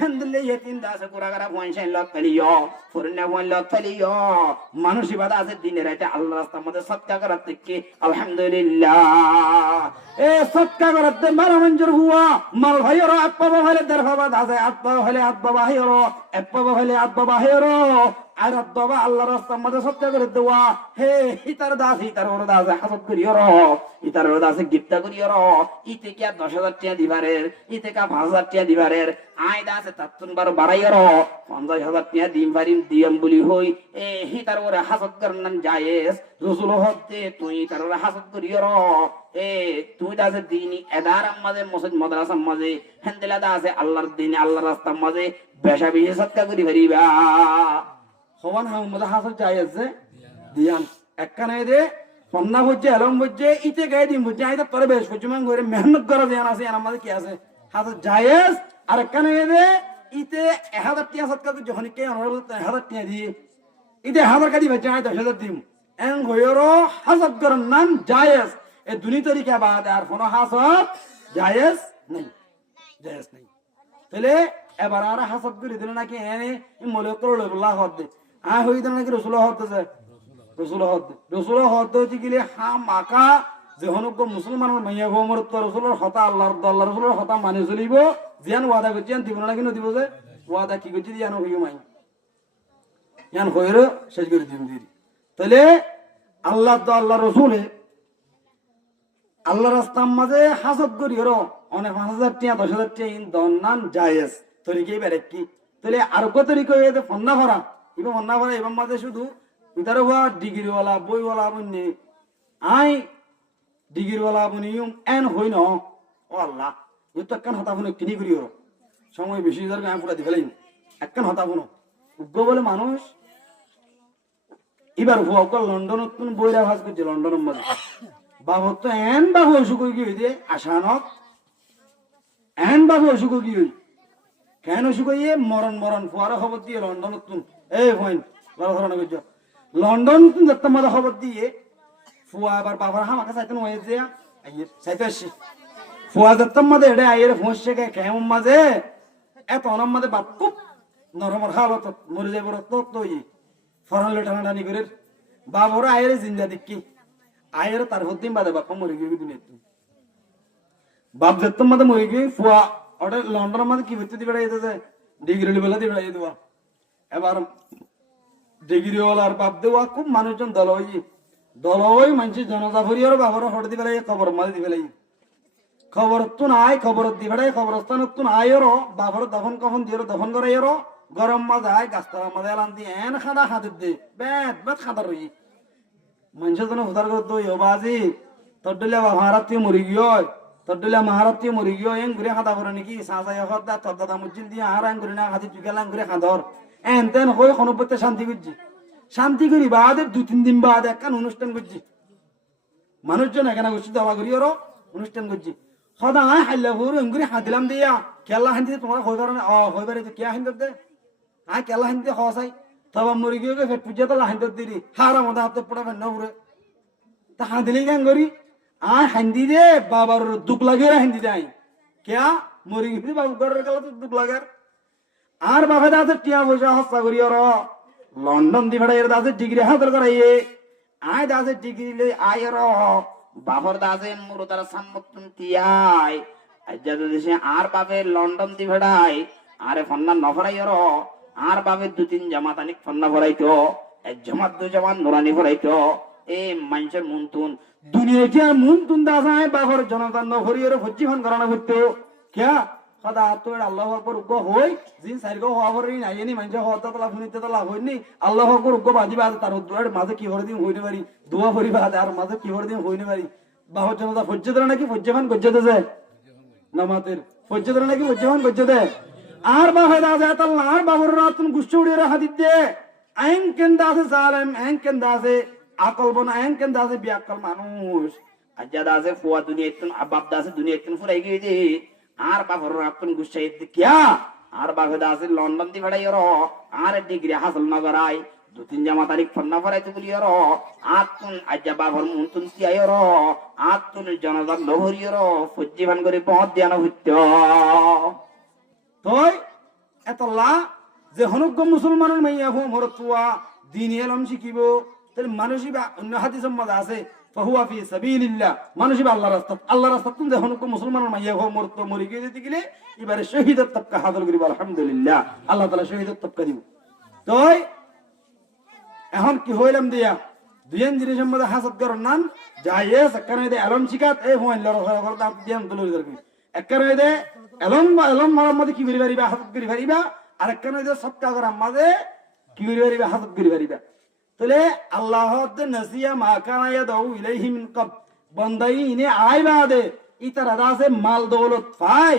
হেন্দলে তিন দাসে কুরাগারা পয়সা লত ফেলিও ফুরনে বন লত ফেলিও মানুষ বা দাসে দিনে রাতে আল্লাহর রাস্তার মধ্যে সদকা করার থেকে আলহামদুলিল্লাহ এ সদকা করতে মারা মঞ্জুর হুয়া মাল ভাইয়ের আব্বা হলে দের বাবা দাসে আব্বা হলে আব্বা ভাইয়ের আব্বা হলে আব্বা ভাইয়ের আর আব্বা আল্লাহর রাস্তার মধ্যে সদকা করে দেওয়া হে হিতার দাস হিতার ওর দাসে হাসদ করিও ইতার রোদ আছে গিফটা করি ওর ইতে কি 10,000 টাকা দিবারের ইতে কা 5,000 টাকা দিবারের আয়দা আছে তাতুন বারো বাড়াই ওর 50,000 টাকা দিম পারিম দিয়াম বলি হই এ হিতার ওরে হাসদ করনান জায়েজ রসুল হতে তুই তার ওরে হাসদ করি ওর এ তুই দাসে দিনই এদারাম মাঝে মসজিদ মাদ্রাসার মাঝে হেন্দেলা দা আছে আল্লাহর দিন আল্লাহর রাস্তার মাঝে বেশা বেশি সৎকা করি পারিবা হওয়ান হামদা হাসল চাই আছে দিয়ান একখানে দে সন্না হচ্ছে এলম হচ্ছে ইতে গায়ে দিন হচ্ছে আইতা তোরে বেশ হচ্ছে মান করে মেহনত করা দিয়ান আছে এর মধ্যে কি আছে হাসল জায়েজ আর একখানে দে ইতে 1000 টাকা সৎকা যখন কে 1000 টাকা দিয়ে ইতে 1000 কাদি বেচে আই 10,000 দিম এন হইরো হাসদ করার নাম জায়েজ এ দুনি তরিকা বাদ আর কোন হাসদ জায়েজ নেই জায়েজ নেই তাহলে এবার আর হাসদ করে দিল নাকি এনে মলে করল আল্লাহ হদ দে আ হই দিল নাকি রাসূল হদ দে রাসূল হদ হচ্ছে গিলে হা মাকা যে হনুক মুসলমানের মাইয়া গোমর তো রাসূলের হতা আল্লাহর রাসূলের হতা মানে চলিব জিয়ান ওয়াদা করছেন দিব না কিনো দিব যে ওয়াদা কি করছি জিয়ান হইও মাই ইয়ান হইরো শেষ করে দিম দিদি তাহলে আল্লাহ তো আল্লাহ রাসূলে আল্লাহ রাস্তার মাঝে হাসদ করি হরো অনেক 5,000 টাকা 10,000 টাকা ইন দন্নান জায়েজ তরিকে বেরে কি তাহলে আর কত তরিকা এতে ফন্না ভরা ইবা ফন্না ভরা এবং মাঝে শুধু ইতার হওয়া ডিগ্রিওয়ালা বইওয়ালা বন্যে আই ডিগ্রিওয়ালা বনিয়ম এন হই ন ও আল্লাহ ও তো একখান হতা ফোন কিনি করি হরো সময় বেশি যার গায়ে পুরা দিফেলাই একখান হতা ফোন উগ্র বলে মানুষ এবার হুয়া লন্ডনত কোন বইরা ভাজ করছে লন্ডনের মধ্যে বাবু তো এন বাবু অসুখ কি হইতে আসানত এন বাবু অসুখ কি হই কেন অসুখ হইয়ে মরণ ফুয়ারা খবর দিয়ে লন্ডনত তুন এই হইন লড়াধরণা করছ লন্ডন তুন যাত্রা মাঝে খবর দিয়ে ফুয়া আবার বাবার হামাকে চাইতেন হয়ে যে চাইতে আসছি ফুয়া যাত্রা মাঝে এডে আইয়ের ফোঁসছে কেমন মাঝে এত অনাম মাঝে বাপ খুব নরমর খাওয়া মরে যাইব তো ফরান লেটানি করে বাবর আয়ের জিন্দা দেখি আয়ের তার হদ্দিন বাদে বাপ্পা মরে গিয়ে দুনিয়া বাপ যেতাম মাঝে মরে গিয়ে ফুয়া ওটা লন্ডনের মাঝে কি হচ্ছে দিবে যেতেছে ডিগ্রি বেলা দিবে দেওয়া এবার ডিগ্রিওয়ালার বাপ দেওয়া খুব মানুষজন দল হই মানুষ জনতা ভরিয়ার বাবার হটে দিবে খবর মাঝে দিবে খবর তো নাই খবর দিবে খবরস্থান তো নাই বাবার দফন কফন দিয়ে দফন করে গরম মাঝে আয় গাছতলা মাঝে এলান দিয়ে এন খাদা খাদের দে বেত খাদা রই মানুষের জন্য উদ্ধার করে দই বাজি তোর দিলে মহারাত্রি মরি গিয়ে তোর দিলে মহারাত্রি মরি গিয়ে এন ঘুরে খাদা করে নাকি সাঁচাই হদা তোর দাদা মুজিল দিয়ে আর আং করে না হাতি চুকেলাম করে খাদর এন তেন হয়ে খনপত্যে শান্তি করছি শান্তি করি বাদে 2-3 দিন বাদ একখান অনুষ্ঠান করছি মানুষজন এখানে বসে দাবা করি ওর অনুষ্ঠান করছি সদা আয় হাইলা ভোর এঙ্গুরি হাতিলাম দিয়া কেলা হান্দি তোমার হয়ে পারে হয়ে পারে কে হাইন্দ দে আয় কেলা হান্দি হসাই তবে মরি গিয়ে ফেট পুজো তো হাইন্দ দিদি হারা মধ্যে হাতে পড়া ফেন উড়ে তা হাঁদিলে কেন করি আয় হান্দি দে বাবার দুঃখ লাগে হান্দি দেয় কে মরি গিয়ে বাবু ঘরের গেলে তো দুঃখ লাগার আর বাবা দাসে টিয়া পয়সা হস্তা করি ওর লন্ডন দি ভাড়া এর দাসে ডিগ্রি হাতের করাইয়ে আয় দাসে ডিগ্রি লই আয় ওর বাবর দাসে মুরদার সম্মতন তিয়াই আজ্জাদ দেশে আর বাবে লন্ডন দি ভেড়াই আরে ফন্না নফরাই ওর আর বাবে 2-3 জামাত আনিক ফন্না ভরাইতো এক জামাত 2 জামাত নুরানি ভরাইতো এ মানুষের মুনতুন দুনিয়াতে আর মুনতুন দাসায় বাবার জনতা নফরিয়র ফজ্জিফান করানো হতো কে সদা তো আল্লাহু আকবার উগ্র হই জিন সাইরগো হওয়া পরে নাইনি মানুষ হওয়াটা তো লাভ নিতে তো লাভ হইনি আল্লাহু আকবার উগ্র বাজি বাদ তার দুয়ার মাঝে কি করে দিন হইতে পারি দোয়া করি বাদ আর মাঝে কি করে দিন হইতে পারি বাবার জনতা ফজ্জিদরা নাকি ফজ্জিফান গজ্জেতেছে নামাতের ফজ্জিদরা নাকি ফজ্জিফান গজ্জেতে আর বাবা দাসে আল্লাহ আর বাবার রাতুন গুষ্টি উড়িয়ে হাদিদ দে আইন কেন দাসে জালেম আইন কেন দাসে আকল বনা আইন কেন দাসে বিয়াকল মানুষ আজ্জাদ আছে ফুয়া দুনিয়া ইতন আবাব দাসে দুনিয়া ইতন ফুরাই গিয়ে আর বাবর রাতুন গুষ্টি কিয়া আর বাবা দাসে লন্ডন দি ভাড়াই ওর আর ডিগ্রি হাসল নগরাই 2-3 জামা তারিখ ফন্না ভরাইতে বলি ওর আতুন আজ্জা বাবর মুনতুন তিয়াই ওর আতুন জনজাত নহরি ওর ফজ্জিবান করে পথ দিয়ান হইত তোই এতলা যে হনুগ্য মুসলমানের মাইয়া হো মরতুয়া দিন এলম শিখিব তাহলে মানুষই বা অন্য হাদিসের মধ্যে আছে ফাহুয়া ফি সাবিলিল্লাহ মানুষই বা আল্লাহর রাস্তা তুমি যে হনুগ্য মুসলমানের মাইয়া হো মরতো মরি গিয়ে যেতে গেলে এবারে শহীদের তবকা হাসিল করিব আলহামদুলিল্লাহ আল্লাহ তাআলা শহীদের তবকা দিব তোই এখন কি হইলাম দিয়া দুইন জিনিসের মধ্যে হাসদ করার নাম যাইয়ে সেখানে দে এলম শিকাত এই হুয়াইন লড় করে দাঁত দিয়ে তুলে ধরবি একখানে দে এলম মারার মধ্যে কি করি পারিবা হাসদ করি পারিবা আর একখানে দে সৎকা করার মাঝে কি করি পারিবা হাসদ করি পারিবা তাহলে আল্লাহ নসিয়া মা কানা ইয়াদউ ইলাইহি মিন ক্বাব বান্দাই ইনে আইবা দে ইতারা দাসে মাল দৌলত পাই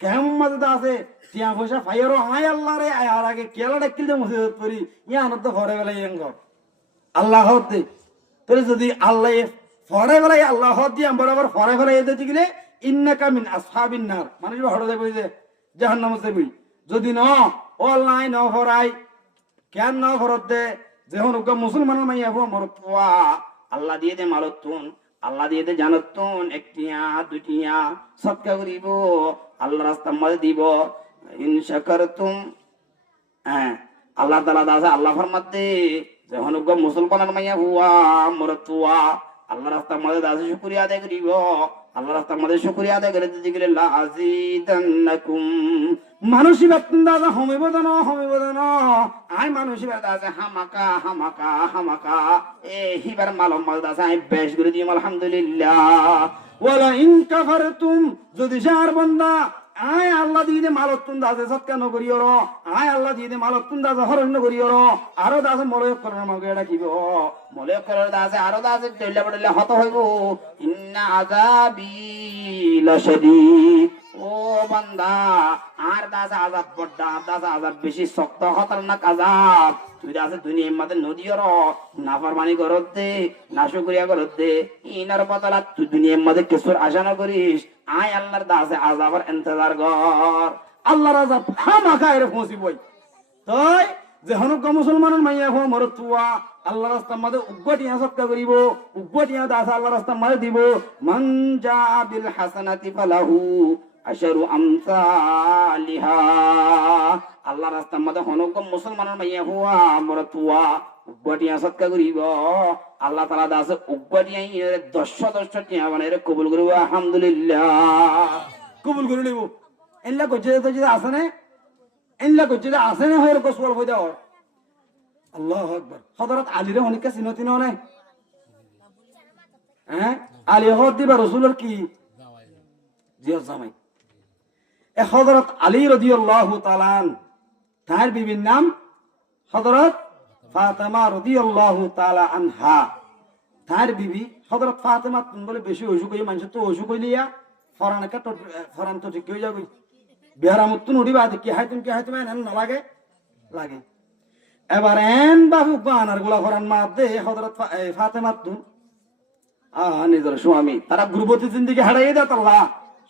কেমন মধ্যে দাসে টিয়া পয়সা পাইরো আয় আল্লাহ রে আর আগে কেলা ডাকিল দে মুসিবত করি ইয়ান তো ঘরে বেলা ইয়াঙ্গ আল্লাহ দে তাহলে যদি আল্লাহ ফরে বেলায় আল্লাহ দিয়ে বরাবর ফরে বেলায় দিতে গেলে ইন্নাকা মিন আসহাবিন নার মানুষ হড় যাবে যে জাহান্নামে যাবি যদি ন ও আল্লাহ ন ফরাই কেন ন ফরত দে যখন ওকে মুসলমানের মাইয়া হো মরতুয়া আল্লাহ দিয়ে দে মালতুন আল্লাহ দিয়ে দে জানতুন একটিয়া দুটিয়া সৎকা করিব আল্লাহ রাস্তার মধ্যে দিব ইন শাকারতুম হ্যাঁ আল্লাহ তাআলা দাসে আল্লাহ ফরমাতে যখন ওকে মুসলমানের মাইয়া হুয়া মরতুয়া আল্লাহ রাস্তার মধ্যে দাসে শুকরিয়া আদায় করিব আল্লাহ রাস্তার মধ্যে শুকরিয়া আদায় করে দিতে গেলে লা আজিদান্নাকুম মানুষই বাতুন দাদা হমিব দানো আই মানুষ দাসে হামাকা হামাকা হামাকা এ হিবার মালম মাল দাসে আই বেশ করে দিম আলহামদুলিল্লাহ ওয়ালা ইন কাফারতুম যদি যার বান্দা আয় আল্লাহ দিয়ে মালতুন দাসে সৎকা নগরিও র আয় আল্লাহ দিয়ে মালতুন দাসে হরণ নগরিও র আরো দাসে মলয় করার মাগে এটা কিব মলে করার দাসে আরো দাসে দইলা বড়লে হত হইব ইন্না আযাবি লাশাদীদ ও বান্দা আর দাসে আযাব বড় দাসে আযাব বেশি শক্ত খতরনাক আযাব তুই দাসে দুনিয়ার মধ্যে নদীও র নাফরমানি করত দে নাশুকরিয়া করত দে ইনার বদলা তুই দুনিয়ার মধ্যে কিছুর আশা না করিস আয় আল্লাহর দাসে আযাবের ইন্তজার কর আল্লাহর আযাব হামাকা এর পৌঁছিবই তাই যে হনুক মুসলমানের মাইয়া হো মরতুয়া আল্লাহ রাস্তার মধ্যে উগ্গটিয়া সৎকা করিব উগ্গটিয়া দাস আল্লাহ রাস্তার মধ্যে দিব মান জা বিল হাসানাতি ফালাহু আশারু আমসালিহা আল্লাহ রাস্তার মধ্যে হনুক মুসলমানের মাইয়া হুয়া মরতুয়া উগ্গটিয়া সৎকা করিব আল্লাহ তাআলা দাস উগ্গটিয়া 10 টিয়া বানায় কবুল করিব আলহামদুলিল্লাহ কবুল করে নিব এল্লা কইছে তো যে আসেনে এল্লা কইছে যে আসেনে হয়র কসওয়াল হই দাও আল্লাহু আকবার হযরত আলী রে অনেক চিনতি না নাই হ্যাঁ আলী হদ দিবা রাসূলের কি জিয়া জামাই এ হযরত আলী রাদিয়াল্লাহু তাআলা তার বিবির নাম হযরত ফাতেমা রাদিয়াল্লাহু তাআলা আনহা তার বিবি হযরত ফাতেমা তুমি বলে বেশি অসুখ হই মানুষ তো অসুখ হইলিয়া ফরানকা তো ফরান তো ঠিক হয়ে যাবে বেহারামুত্তুন উড়িবা কি হাই তুমি এন না লাগে লাগে এবার এন বাবু বানার গুলা ফরান মা দে হযরত ফাতেমা তুন নিজের স্বামী তারা গুরুবতী জিন্দিগি হারাই দেয় আল্লাহ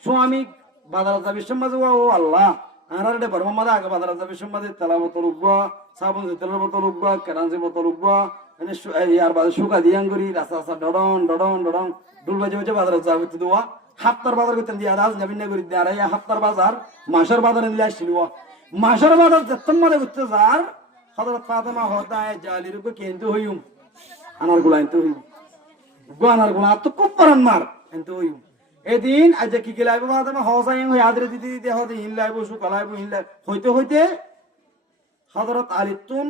স্বামী বাজার যাবি সমাজ ও আল্লাহ আর রে বর্মা মাদা আগে বাজার যাবি সমাজ তেলা বোতল উঠবা সাবুন তেলের বোতল উঠবা কেরাঞ্চি বোতল উঠবা এনে ইয়ার বাজে শুকা দিয়াং করি রাস্তা রাস্তা ডডন ডুল বাজে বাজে বাজার যাবি তো দেওয়া হাপ্তার বাজার করতে দিয়া রাজ নবীন করি দিয়া আর হাপ্তার বাজার মাসের বাজার নিয়ে আসছিল মাসের বাজার যেতন মারে করতে যার হযরত ফাতেমা হদায় জালির উপর কেন্দ্র হইম আনার গুলা এনতে হইম আনার গুলা তো খুব পারান মার এনতে হইম এদিন আজ কি কি লাইব ফাতেমা হসাই হই আদরে দিদি দিতে হতে হিল লাইব সু কলাইব হিল হইতে হইতে হযরত আলী তুন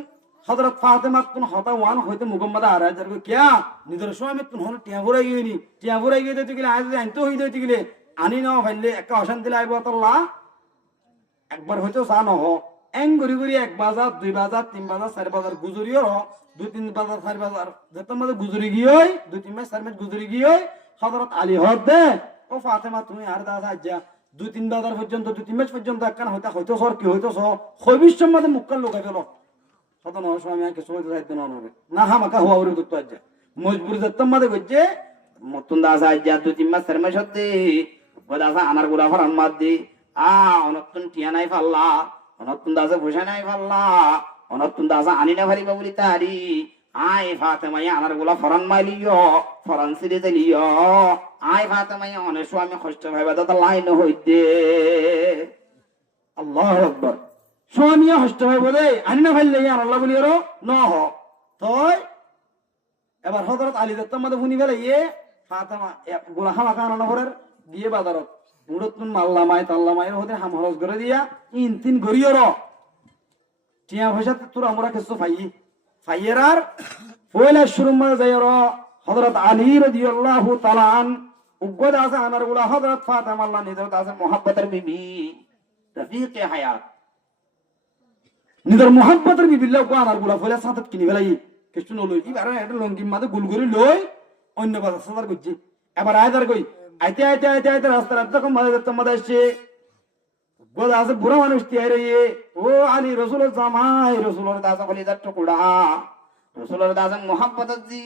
হযরত ফাতেমা তুন হতা ওয়ান হইতে মুহাম্মদ আরাজার কো কিয়া নিদর স্বামী তুন হন টিয়াবুরাই গিয়ে দিতে গেলে আজ আনতে হই দিতে গেলে আনি না ভাইলে একটা অশান্তি লাইব আল্লাহ একবার হইতো সা নহ এং গরি গরি 1 বাজার 2 বাজার 3 বাজার 4 বাজার গুজরিও 2-3 বাজার 4 বাজার যেত মধ্যে গুজরি গিয়েই 2-3 মাস 4 মাস গুজরি গিয়েই হযরত আলী হদ দে ও ফাতেমা তুমি আর দাদা যা 2-3 বাজার পর্যন্ত 2-3 মাস পর্যন্ত একখান হইতো সর কি হইতো স খবির মধ্যে মুক্কাল লোকা গেল সদন স্বামী আকে সইতে যাইতে না না হামাকা হওয়া ওরে তো আজ মজবুর যেত মধ্যে গজে মতুন দাস আজ 2-3 মাস 4 মাস হতে বদাসা আনার গুলা ফরান মাদ দি অনতুন টিয়া নাই ফাল্লা অনতুন দাসে ভুষা নাই ফাল্লা অনতুন দাসা আনি না ভারিবা বলি তারি আয় ফাতেমা আনার গুলা ফরান মাইলিও ফরান সিরে দিলিও আয় ফাতেমা অনেক স্বামী কষ্ট ভাইবা দাদা লাইন হইতে আল্লাহু আকবার স্বামী কষ্ট ভাই বলে আনি না ভাইলে আর আল্লাহ বলি আর ন হ তই এবার হযরত আলী দত্তর মধ্যে শুনি ফেলে ফাতেমা গুলা হামাকা আনা নগরের দিয়ে বাজারত মুড়তুন মাল্লামাই তাল্লামাই হতে হাম হরজ করে দিয়া 3 গরিয়র টিয়া পয়সা তোর আমরা কিছু পাই ফাইয়ার পয়লা শুরু মধ্যে যাইর হযরত আলী রাদিয়াল্লাহু তাআলা আন উগ্গদ আছে আনার গুলা হযরত ফাতেমা আল্লাহ নিজের আছে মোহাব্বতের বিবি রফিকে হায়াত নিজের মোহাব্বতের বিবিল্লাহ কো আনার গুলা পয়লা সাথে কিনি ফেলাই কিছু নলই এবারে এটা লঙ্গি মাঝে গুল করে লই অন্য বাজার সাদার করছি এবার আয়দার কই আইতে রাস্তা যখন মাঝে আসছে গোদা আছে বুড়া মানুষ তিয়াই রে ও আলী রসুলের জামাই রসুলের দাস কলিজার টুকরা রাসূলের দাস মোহাব্বত জি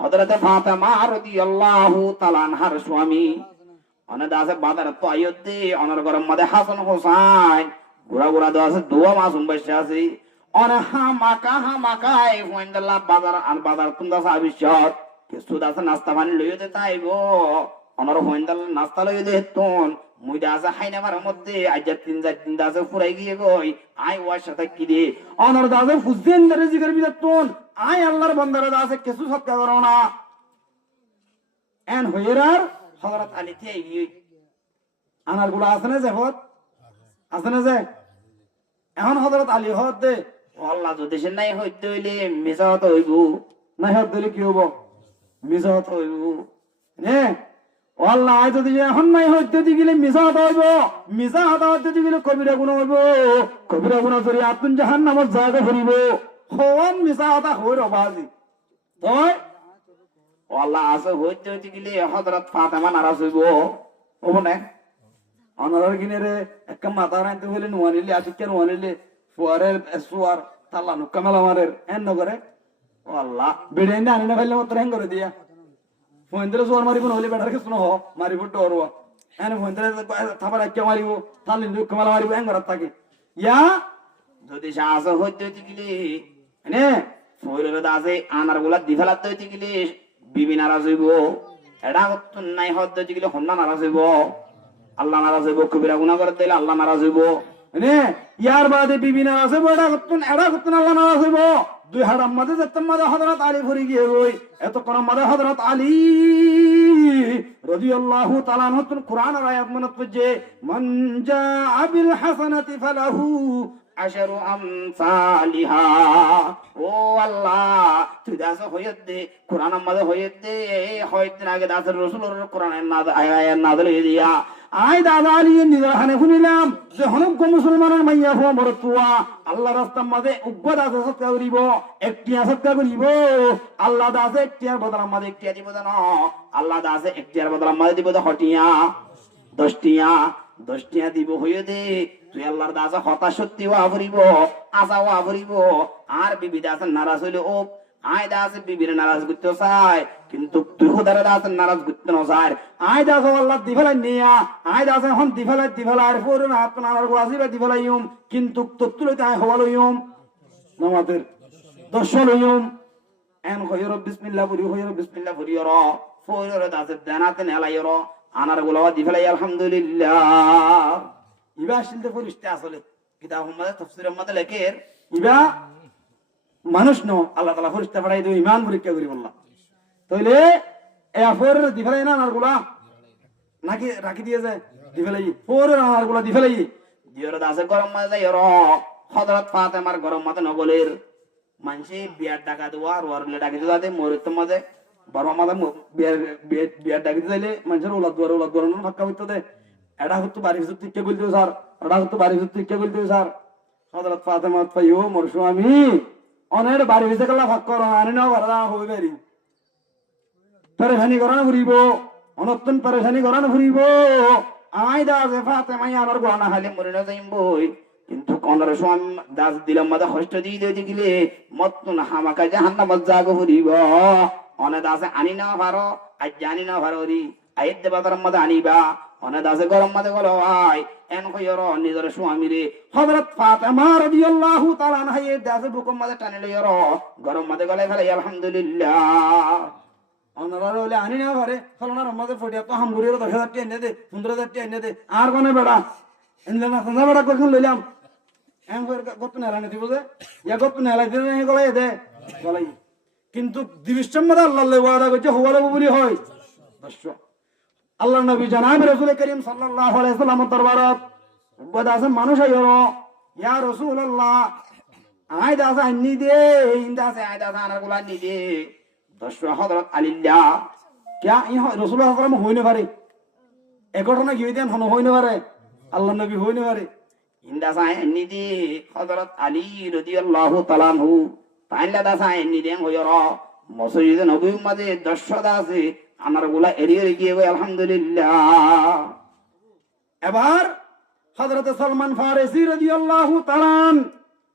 হযরত ফাতেমা রাদিয়াল্লাহু তাআলা আনহার স্বামী অনে দাস বাজার তো আয়োধ্যে অনর গরম মধ্যে হাসান হোসেন গুড়া দাস দোয়া মাসুম বসে আছে অনে হামাকা এই ওয়ান্দাল্লাহ বাজার আর বাজার তুন্দা সাবিশত কিছু দাস নাস্তা পানি লইতে দে তাইবো অনর ওয়ান্দাল্লাহ নাস্তা লইতে দে তোন মুই দাস হাইনাবার মধ্যে আজ তিন দাস ফুরাই গিয়ে গই আই ওয়ার সাথে কি দে অনর দাসে ফুসেন দরে জিগর বিদত তোন আই আল্লাহর বান্দার দাসে কিছু সৎকা করো না এন হইরার হযরত আলী তে গিয়ে আনার গুলা আছে না যে হত আছে না যে এখন হযরত আলী হত দে আল্লাহ যদি সে নাই হইতে হইলে মিসাত হইব না হত দিলে কি হবো মিজাত হইব নে ও আল্লাহ আই যদি এখন নাই হইতে দিগিলে মিজাত হইব মিজাত হইতে দিগিলে কবিরা গুনাহ হইব কবিরা গুনাহ জরি আতুন জাহান্নামত জায়গা ভরিব হওয়ান মিজাত হইর বাজি তয় ও আল্লাহ আছে হইতে গেলে হযরত ফাতেমা নারাজ হইব ওবনে অনার কিনে রে একটা মাথা রাইতে হইলে নোয়ানিলে আজকে নোয়ানিলে ফুয়ারের সুয়ার তাল্লা নুক্কা মেলা মারের এন নগরে ও আল্লাহ বেড়ে না আনি না ফেললে মতো হেং করে দিয়া ফোনদের সুয়ার মারিব নহলে বেটার কিছু নহ মারিব ডরওয়া এনে ফোনদের থাবার একটা মারিব তাল্লি নুক্কা মেলা মারিব হেং করার থাকে ইয়া যদি সে আছে হইতে গেলে এনে ফয়রের দাসে আনার গুলা দিফালাতে হইতে গেলে বিবি নারাজ হইব এটা হতো নাই হইতে গেলে হন্না নারাজ হইব আল্লাহ নারাজ হইব কবিরা গুনাহ করে দিলে আল্লাহ নারাজ হইব এনে ইয়ার বাদে বিবি নারাজ হইব এটা হতো আল্লাহ নারাজ হইব দুই হাড়াম মাঝে যেতাম মাঝে হযরত আলী ফুরি গিয়ে রই এত কোন মাঝে হযরত আলী রাদিয়াল্লাহু তাআলা নতুন কোরআনের আয়াত মনে পড়ছে মান জাআ বিল হাসানাতি ফালাহু আশারু আমসালিহা ও আল্লাহ তুই দাস হইত দে কোরআন আমাদের হইত দে হয়দিন আগে দাসের রাসূলের কোরআনের আয়াত নাযিল হয়ে দিয়া আই দাদা আলী নিজের হানে শুনিলাম যে হনজ্ঞ মুসলমানের মাইয়া হওয়া মরতুয়া আল্লাহ রাস্তার মাঝে উগ্র দাসে সৎকা করিব একটিয়া সৎকা করিব আল্লাহ দাসে একটিয়ার বদলার মাঝে একটিয়া দিব না আল্লাহ দাসে একটিয়ার বদলার মাঝে দিব হটিয়া দশটিয়া দিব হইয়ে দে তুই আল্লাহর দাসে হতাশ সত্যি হওয়া ভরিব আশা হওয়া ভরিব আর বিবি দাসে নারাজ হইলে ও আয় দাস বিবির নারাজ করতে চায় কিন্তু তুই খুদার দাস নারাজ করতে না চায় আয় দাস আল্লাহ দিফেলাই নিয়া আয় দাস এখন দিফেলাই পরে না হাত নারার গোয়াজিবা দিফেলাইম কিন্তু তত্তুলইতে আয় হওয়া লইম নামাদের দশ লইম এন হইর বিসমিল্লাহ ফুরি র ফইর দাসে দানাতে নেলাই র আনার গোলাওয়া দিফেলাই আলহামদুলিল্লাহ ইবা আসলে ফরিস্তে আসলে কিতাব মধ্যে তাফসীরের মধ্যে লেখের ইবা মানুষ ন আল্লাহ তাআলা ফরিস্তা পাঠাই দিও ঈমান পরীক্ষা করি বললা তাইলে এ আফর দিফেলাই না আনারগুলা নাকি রাখি দিয়ে যায় দিফেলাই ফোর আনারগুলা দিফেলাই দিয়র দাসে গরম মাঝে যাই র হযরত ফাতেমার গরম মাঝে নগলের মানসি বিয়ার টাকা দেওয়া আর ওয়ারলে ডাকি দিতে মরিত মাঝে বড় মাঝে বিয়ার ডাকি দিলে মানুষের ওলাদ দুয়ার না ফাক্কা হইতো দে এটা হতো বাড়ি ভিতর টিকে বলতে স্যার এটা হতো বাড়ি ভিতর টিকে বলতে স্যার হযরত ফাতেমা পাইও মোর স্বামী অনেক বাড়ি ভিতরে গেলা ফাঁক করো আনি না বাড়া হয়ে বেরি পেরেশানি করানো ঘুরিব অনত্তন পেরেশানি করানো ঘুরিব আই দাস ফাতেমাই আমার গোনা খালি মরে না যাইম বই কিন্তু কোনর স্বামী দাস দিলাম মাদা কষ্ট দিয়ে গেলে মত্তন হামাকা জাহান্নামত জাগো ঘুরিব অনে দাসে আনি না পারো আজ জানি না পারো রি আইতে বাজার মধ্যে আনিবা অনে দাসে গরম মধ্যে গলো আয় এন কইর নিজের স্বামী রে হযরত ফাতেমা রাদিয়াল্লাহু তাআলা আনহা এই দাসে বুকুম মধ্যে টানে লইর গরম মধ্যে গলে ফেলে আলহামদুলিল্লাহ অনরা হলে আনি না পারে ফলনার মধ্যে ফটিয়া তো হামগুরির 10,000 টাকা এনে দে 15,000 টাকা এনে দে আর কোনে বেড়া এনলে না সন্ধ্যা বেড়া কখন লইলাম এম কইর কত নেলানি দিব যে ইয়া কত নেলাই দিলে নে গলাই দে গলাই কিন্তু দিবিশম মধ্যে আল্লাহ ওয়াদা কইছে হওয়ালে বলি হয় দর্শ আল্লাহর নবী জনাব রাসূল করিম সাল্লাল্লাহু আলাইহি ওয়াসাল্লাম দরবারত বদাসে মানুষ আইরো ইয়া রাসূলুল্লাহ আয় দাসা আনি দে ইন্দা আছে আয় দাদা আনার গুলা নি দে দশ হযরত আলিল্লাহ কিয়া ই রাসূলুল্লাহ সাল্লাল্লাহু আলাইহি ওয়াসাল্লাম হইনে পারে এ ঘটনা কি হইতেন হন হইনে পারে আল্লাহ নবী হইনে পারে ইন্দা সাই নি দে হযরত আলী রাদিয়াল্লাহু তাআলা আনহু তাইলা দা সাই নি দেন হয়র মসজিদে নবী মাঝে 10 আছে আনার গুলা এরিয়ে গিয়ে গো আলহামদুলিল্লাহ। এবার হযরত সালমান ফারিসি রাদিয়াল্লাহু তাআলা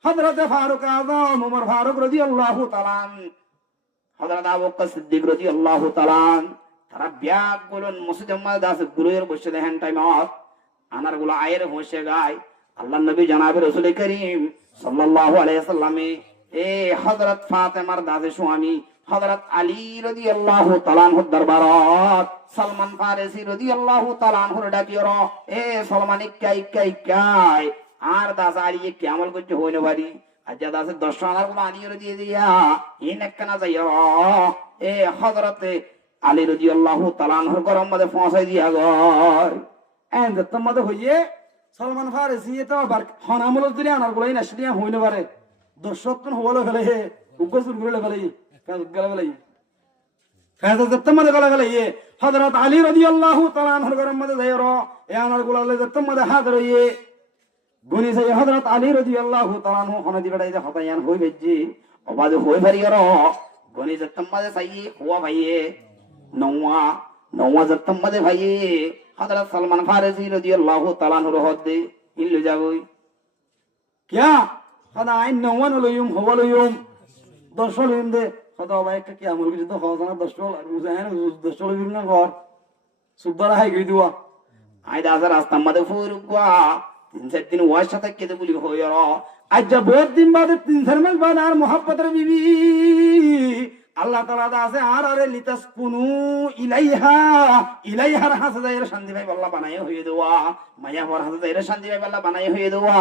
হযরত ফারুক আযম ওমর ফারুক রাদিয়াল্লাহু তাআলা হযরত আবু বকর সিদ্দিক রাদিয়াল্লাহু তাআলা তারা ব্যাগ গুলোন মসজিদের মধ্যে আছে গুলোর বসে দেখেন টাইমত আনার গুলা আয়ের হোসে গায় আল্লাহর নবী জনাবে রাসূল করিম সাল্লাল্লাহু আলাইহি সাল্লামে এ হযরত ফাতেমার দাদে স্বামী হযরত আলী রাদিয়াল্লাহু তাআলা আনহুর দরবারত সালমান ফারিসি রাদিয়াল্লাহু তাআলা আনহুর ডাকিয়র এ সালমান কাই আর দাস আলী কি আমল করতে হইনো বাড়ি আজ্জা দাসে 10 আনার গুলো আলী দিয়ে দিয়া ইনকানা যাইও এ হযরত আলী রাদিয়াল্লাহু তাআলা আনহুর গরম মধ্যে পৌঁছাই দিয়া গয় এন তোমাদের হইয়ে সালমান ফারিসি তো হন আমল দিলে আনার গুলাই নাশিয়া হইনে পারে দর্শকন হলো ফেলে হে উগ্রসুর গুলো ফেলে কাজ গলা ফেলে ফায়দা তোমাদের গলা ফেলে হযরত আলী রাদিয়াল্লাহু তাআলা আনহুর গরম মধ্যে যাইরো এ আনার গুলা তোমাদের হাত রইয়ে গুনি সাই হযরত আলী রাদিয়াল্লাহু তাআলা আনহু হন দিবাই যে হতায়ান হই বেজি অবাদ হই ফারিয়র গনি যে তোমাদের সাই হুয়া ভাইয়ে নওয়া যে তোমাদের ভাইয়ে হযরত সালমান ফারিসি রাদিয়াল্লাহু তাআলা আনহুর হদে ইল্লু যাবই কিয়া হদা আইন নওয়ান লয়ুম হওয়ালয়ুম দর্শলয়ুম দে হদা ভাই কি আমল কিছু তো হওয়া না দর্শল আর বুঝায় দর্শলয়ুম না ঘর সুদরা হাই গই দুয়া আই দাসা রাস্তা মধ্যে ফুরুয়া 3-4 দিন ওয়ার সাথে কেটে বলি হইর আজ যা বহুত দিন বাদে 3-4 মাস বাদ আর মোহাব্বতের বিবি আল্লাহ তাআলা দাসে আর আরে লিতাসকুনু ইলাইহার হাসাদাইর শান্তি ভাই আল্লাহ বানায় হয়ে দেওয়া মায়া হওয়ার হাসাদাইর শান্তি ভাই আল্লাহ বানায় হয়ে দেওয়া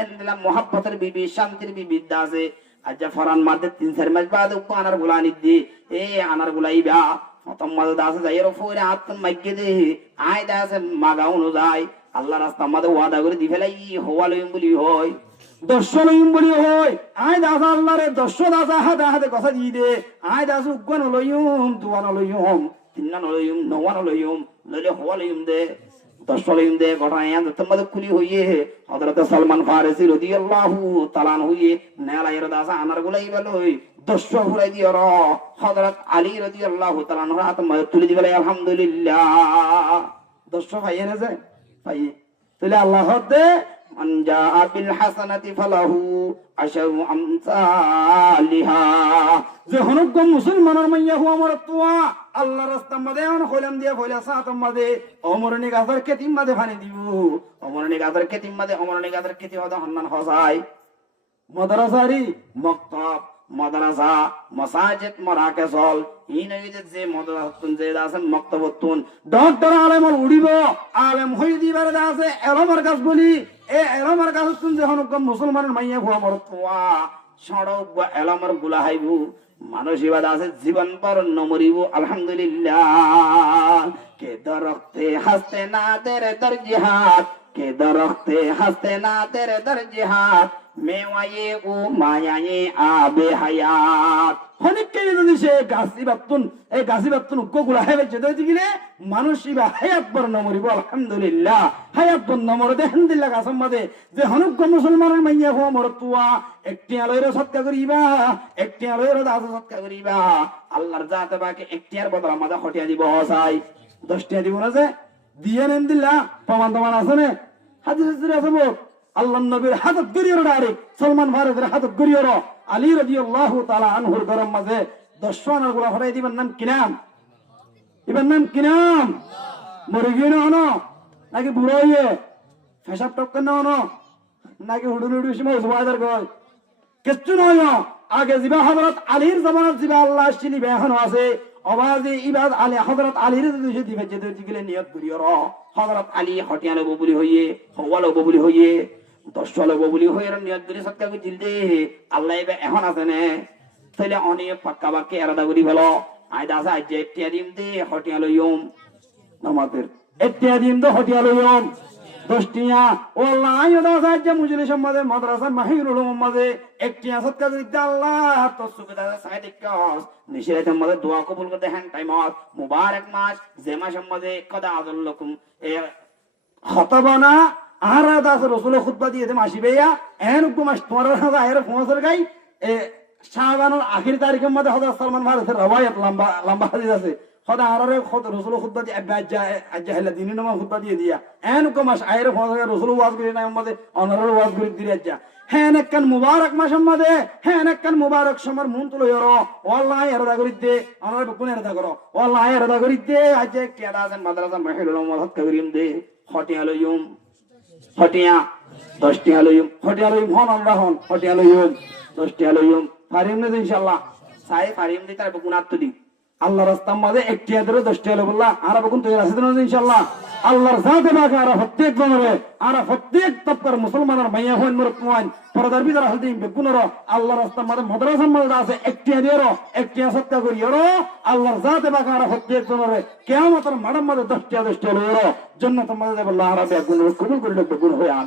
এন্দিলাম মোহাব্বতের বিবি শান্তির বিবি দাসে আজ যা ফরান মাঝে 3-4 মাস বাদ উপ আনার গুলানি দি এ আনার গুলাইবা প্রথম মাঝে দাসে যাইর ফোরে আত্ম মাইকে দে আয় দাসে মাগাউনো যায় আল্লাহ রাস্তা আমাদের ওয়াদা করে দি ফেলাই হওয়ালয়ম বলি হয় দর্শনয়ম বলি হয় আয় দাস আল্লাহরে দর্শ দাস হাতে হাতে কথা দিয়ে দে আয় দাস উগ্গন লয়ম দুয়ান লয়ম তিন্নান লয়ম নওয়ান লয়ম ললে হওয়ালয়ম দে দর্শনয়ম দে ঘটনায় তোমাদের কুলি হইয়ে হযরত সালমান ফারিসি রাদিয়াল্লাহু তাআলা হইয়ে নেলায়ের দাস আনার গুলাই বলই দর্শ ফুরাই দিও র হযরত আলী রাদিয়াল্লাহু তাআলা হাত মধ্যে তুলে দিবেলাই আলহামদুলিল্লাহ দর্শ ভাইয়ে না যায় ভাই তাহলে আল্লাহ দে মান জাআ বিল হাসানাতি ফালাহু আশরু আমসালিহা যে হনুক মুসলমানের মাইয়া হুয়া মরতুয়া আল্লাহ রাস্তা মধ্যে অন কইলাম দিয়া কইলা সাত মধ্যে অমরনি গাছর কেতিম মধ্যে পানি দিব অমরনি গাছর কেতিম মধ্যে অমরনি গাছর কেতি হদা হন্নান হসাই মাদ্রাসারি মক্তব মাদ্রাসা মাসাজিদ মারাকাসল ইনইদে যে মাদ্রাসাতুন যে দাসন মক্তবতুন ডক্টর আলেমল উড়িব আলেম হই দিবার দাসে এলমার গাছ বলি এ এলমার গাছতুন যে হনুক মুসলমানের মাইয়া হুয়া মরতুয়া সড়ক বা এলমার গুলা হাইবু মানুষিবাদ আছে জীবন পর নমরিব আলহামদুলিল্লাহ কে দরখতে হাসতে না তেরে দর জিহাদ কে দরখতে হাসতে না তেরে দর জিহাদ মেওয়ায়ে ও মায়ায়ে আবে হায়াত হনিকে যদি সে গাছিবাতুন এই গাছিবাতুন কোগুলা হেবে যেতে দিলে মানুষ ইবা হায়াত পর নমরিব আলহামদুলিল্লাহ হায়াত পর নমর দেন দিল্লা গাছম মাদে যে হনুক মুসলমানের মাইয়া হো মরতুয়া একটি আলোয়ের সৎকা করিবা একটি আলোয়ের দাস সৎকা করিবা আল্লাহর জাতে বাকে একটি আর বদলা মাদা খটিয়া দিব হসাই 10 টিয়া দিব না যে দিয়ে নেন দিল্লা প্রমাণ প্রমাণ আছে না হাদিস আছে বল আল্লাহ নবীর হাতত গরিয়র ডাইরেক্ট সালমান ফারিসির হাতত গরিয়র আলী রাদিয়াল্লাহু তাআলা আনহুর গরম মাঝে 10 আনার গুলা হরাই দিবেন নাম কি নাম ইবেন নাম কি নাম মরগিন হনো নাকি বুড়ো হইয়ে ফেসাব টক্কর না হনো নাকি হুডুন হুডু সময় সুবাদার গয় কিচ্ছু নয় আগে জিবা হযরত আলীর জামানাত জিবা আল্লাহ চিনি বেহন আছে আওয়াজে ইবাদ আলী হযরত আলীর দিছে দিবে যেতে দিগলে নিয়ত করিয়র হযরত আলী হটিয়ালো ববুলি হইয়ে হওয়ালো ববুলি হইয়ে 10 ববুলি হইয়ে নিয়ত করি সৎকা কই দিল দে আল্লাহ এবে এখন আছে না তাইলে অনেক পাক্কা বাক্যে এরাদা করি ফেলো আই দাসা আজ একটিয়া দিম দে হটিয়ালো ইয়ম আমাদের একটিয়া দিম দে হটিয়ালো ইয়ম দশটিয়া আল্লাহ আইয়দা সাহায্য মুজলিস মাঝে মাদ্রাসা মাহিরুল মাঝে একটি সৎকা দিতে আল্লাহ তো সুবিধা সাইদিকাস নিশিরাতের মাঝে দোয়া কবুল করতে হ্যান টাইমত মুবারক মাস যে মাসের মাঝে কদা আদুল্লাকুম এ খতবানা আহারা দাস রসুল খুতবা দিয়ে দেম আসিবে ইয়া এন উগ্র মাস তোমার হাজা আয়ের ফোঁসের গাই এ শাহবানুর আখির তারিখের মধ্যে হযরত সালমান ফারসির রওয়ায়াত লম্বা লম্বা হাদিস আছে খোদা আরারে খোদ রসুল খুতবা দিয়ে আজ্জা আজ্জা হেলা দিনের নামা খুতবা দিয়ে দিয়া এন উগ্র মাস আয়ের ফোঁসের রসুল ওয়াজ করে না মধ্যে অনরের ওয়াজ করে দিয়ে আজ্জা হ্যাঁ একখান মুবারক মাসের মধ্যে হ্যাঁ একখান মুবারক সময় মন তুলো ইরো ওয়াল্লাহ এরদা করিতে অনর কোন এরদা করো ওয়াল্লাহ এরদা করিতে আজ্জা কেডা আছে মাদ্রাসা মাহিরুল মহত করিম দে হটিয়ালয়ুম হটিয়া 10টি আলয়ুম হটিয়ালয়ুম হন আমরা হন হটিয়ালয়ুম 10টি আলয়ুম ফারিম না ইনশাআল্লাহ সাই ফারিম দি তার গুনাত দি আল্লাহ রাস্তার মাঝে একটি আদরে 10টি আলো বললা আর বকুন তৈরি আছে না ইনশাআল্লাহ আল্লাহর জাতে বাকে আর প্রত্যেক জনরে আর প্রত্যেক তপকার মুসলমানের মাইয়া হন মুরতমান পরদার ভিতর হলদি বেগুনর আল্লাহর রাস্তার মাঝে মাদ্রাসার মাঝে আছে একটি আদিরো একটি সত্য করিয়রো আল্লাহর জাতে বাকে আর প্রত্যেক জনরে কিয়ামতের মাঠের মাঝে 10টি আলো জান্নাতের মাঝে বললা আর বেগুন কবুল করে বেগুন হয়ে আমি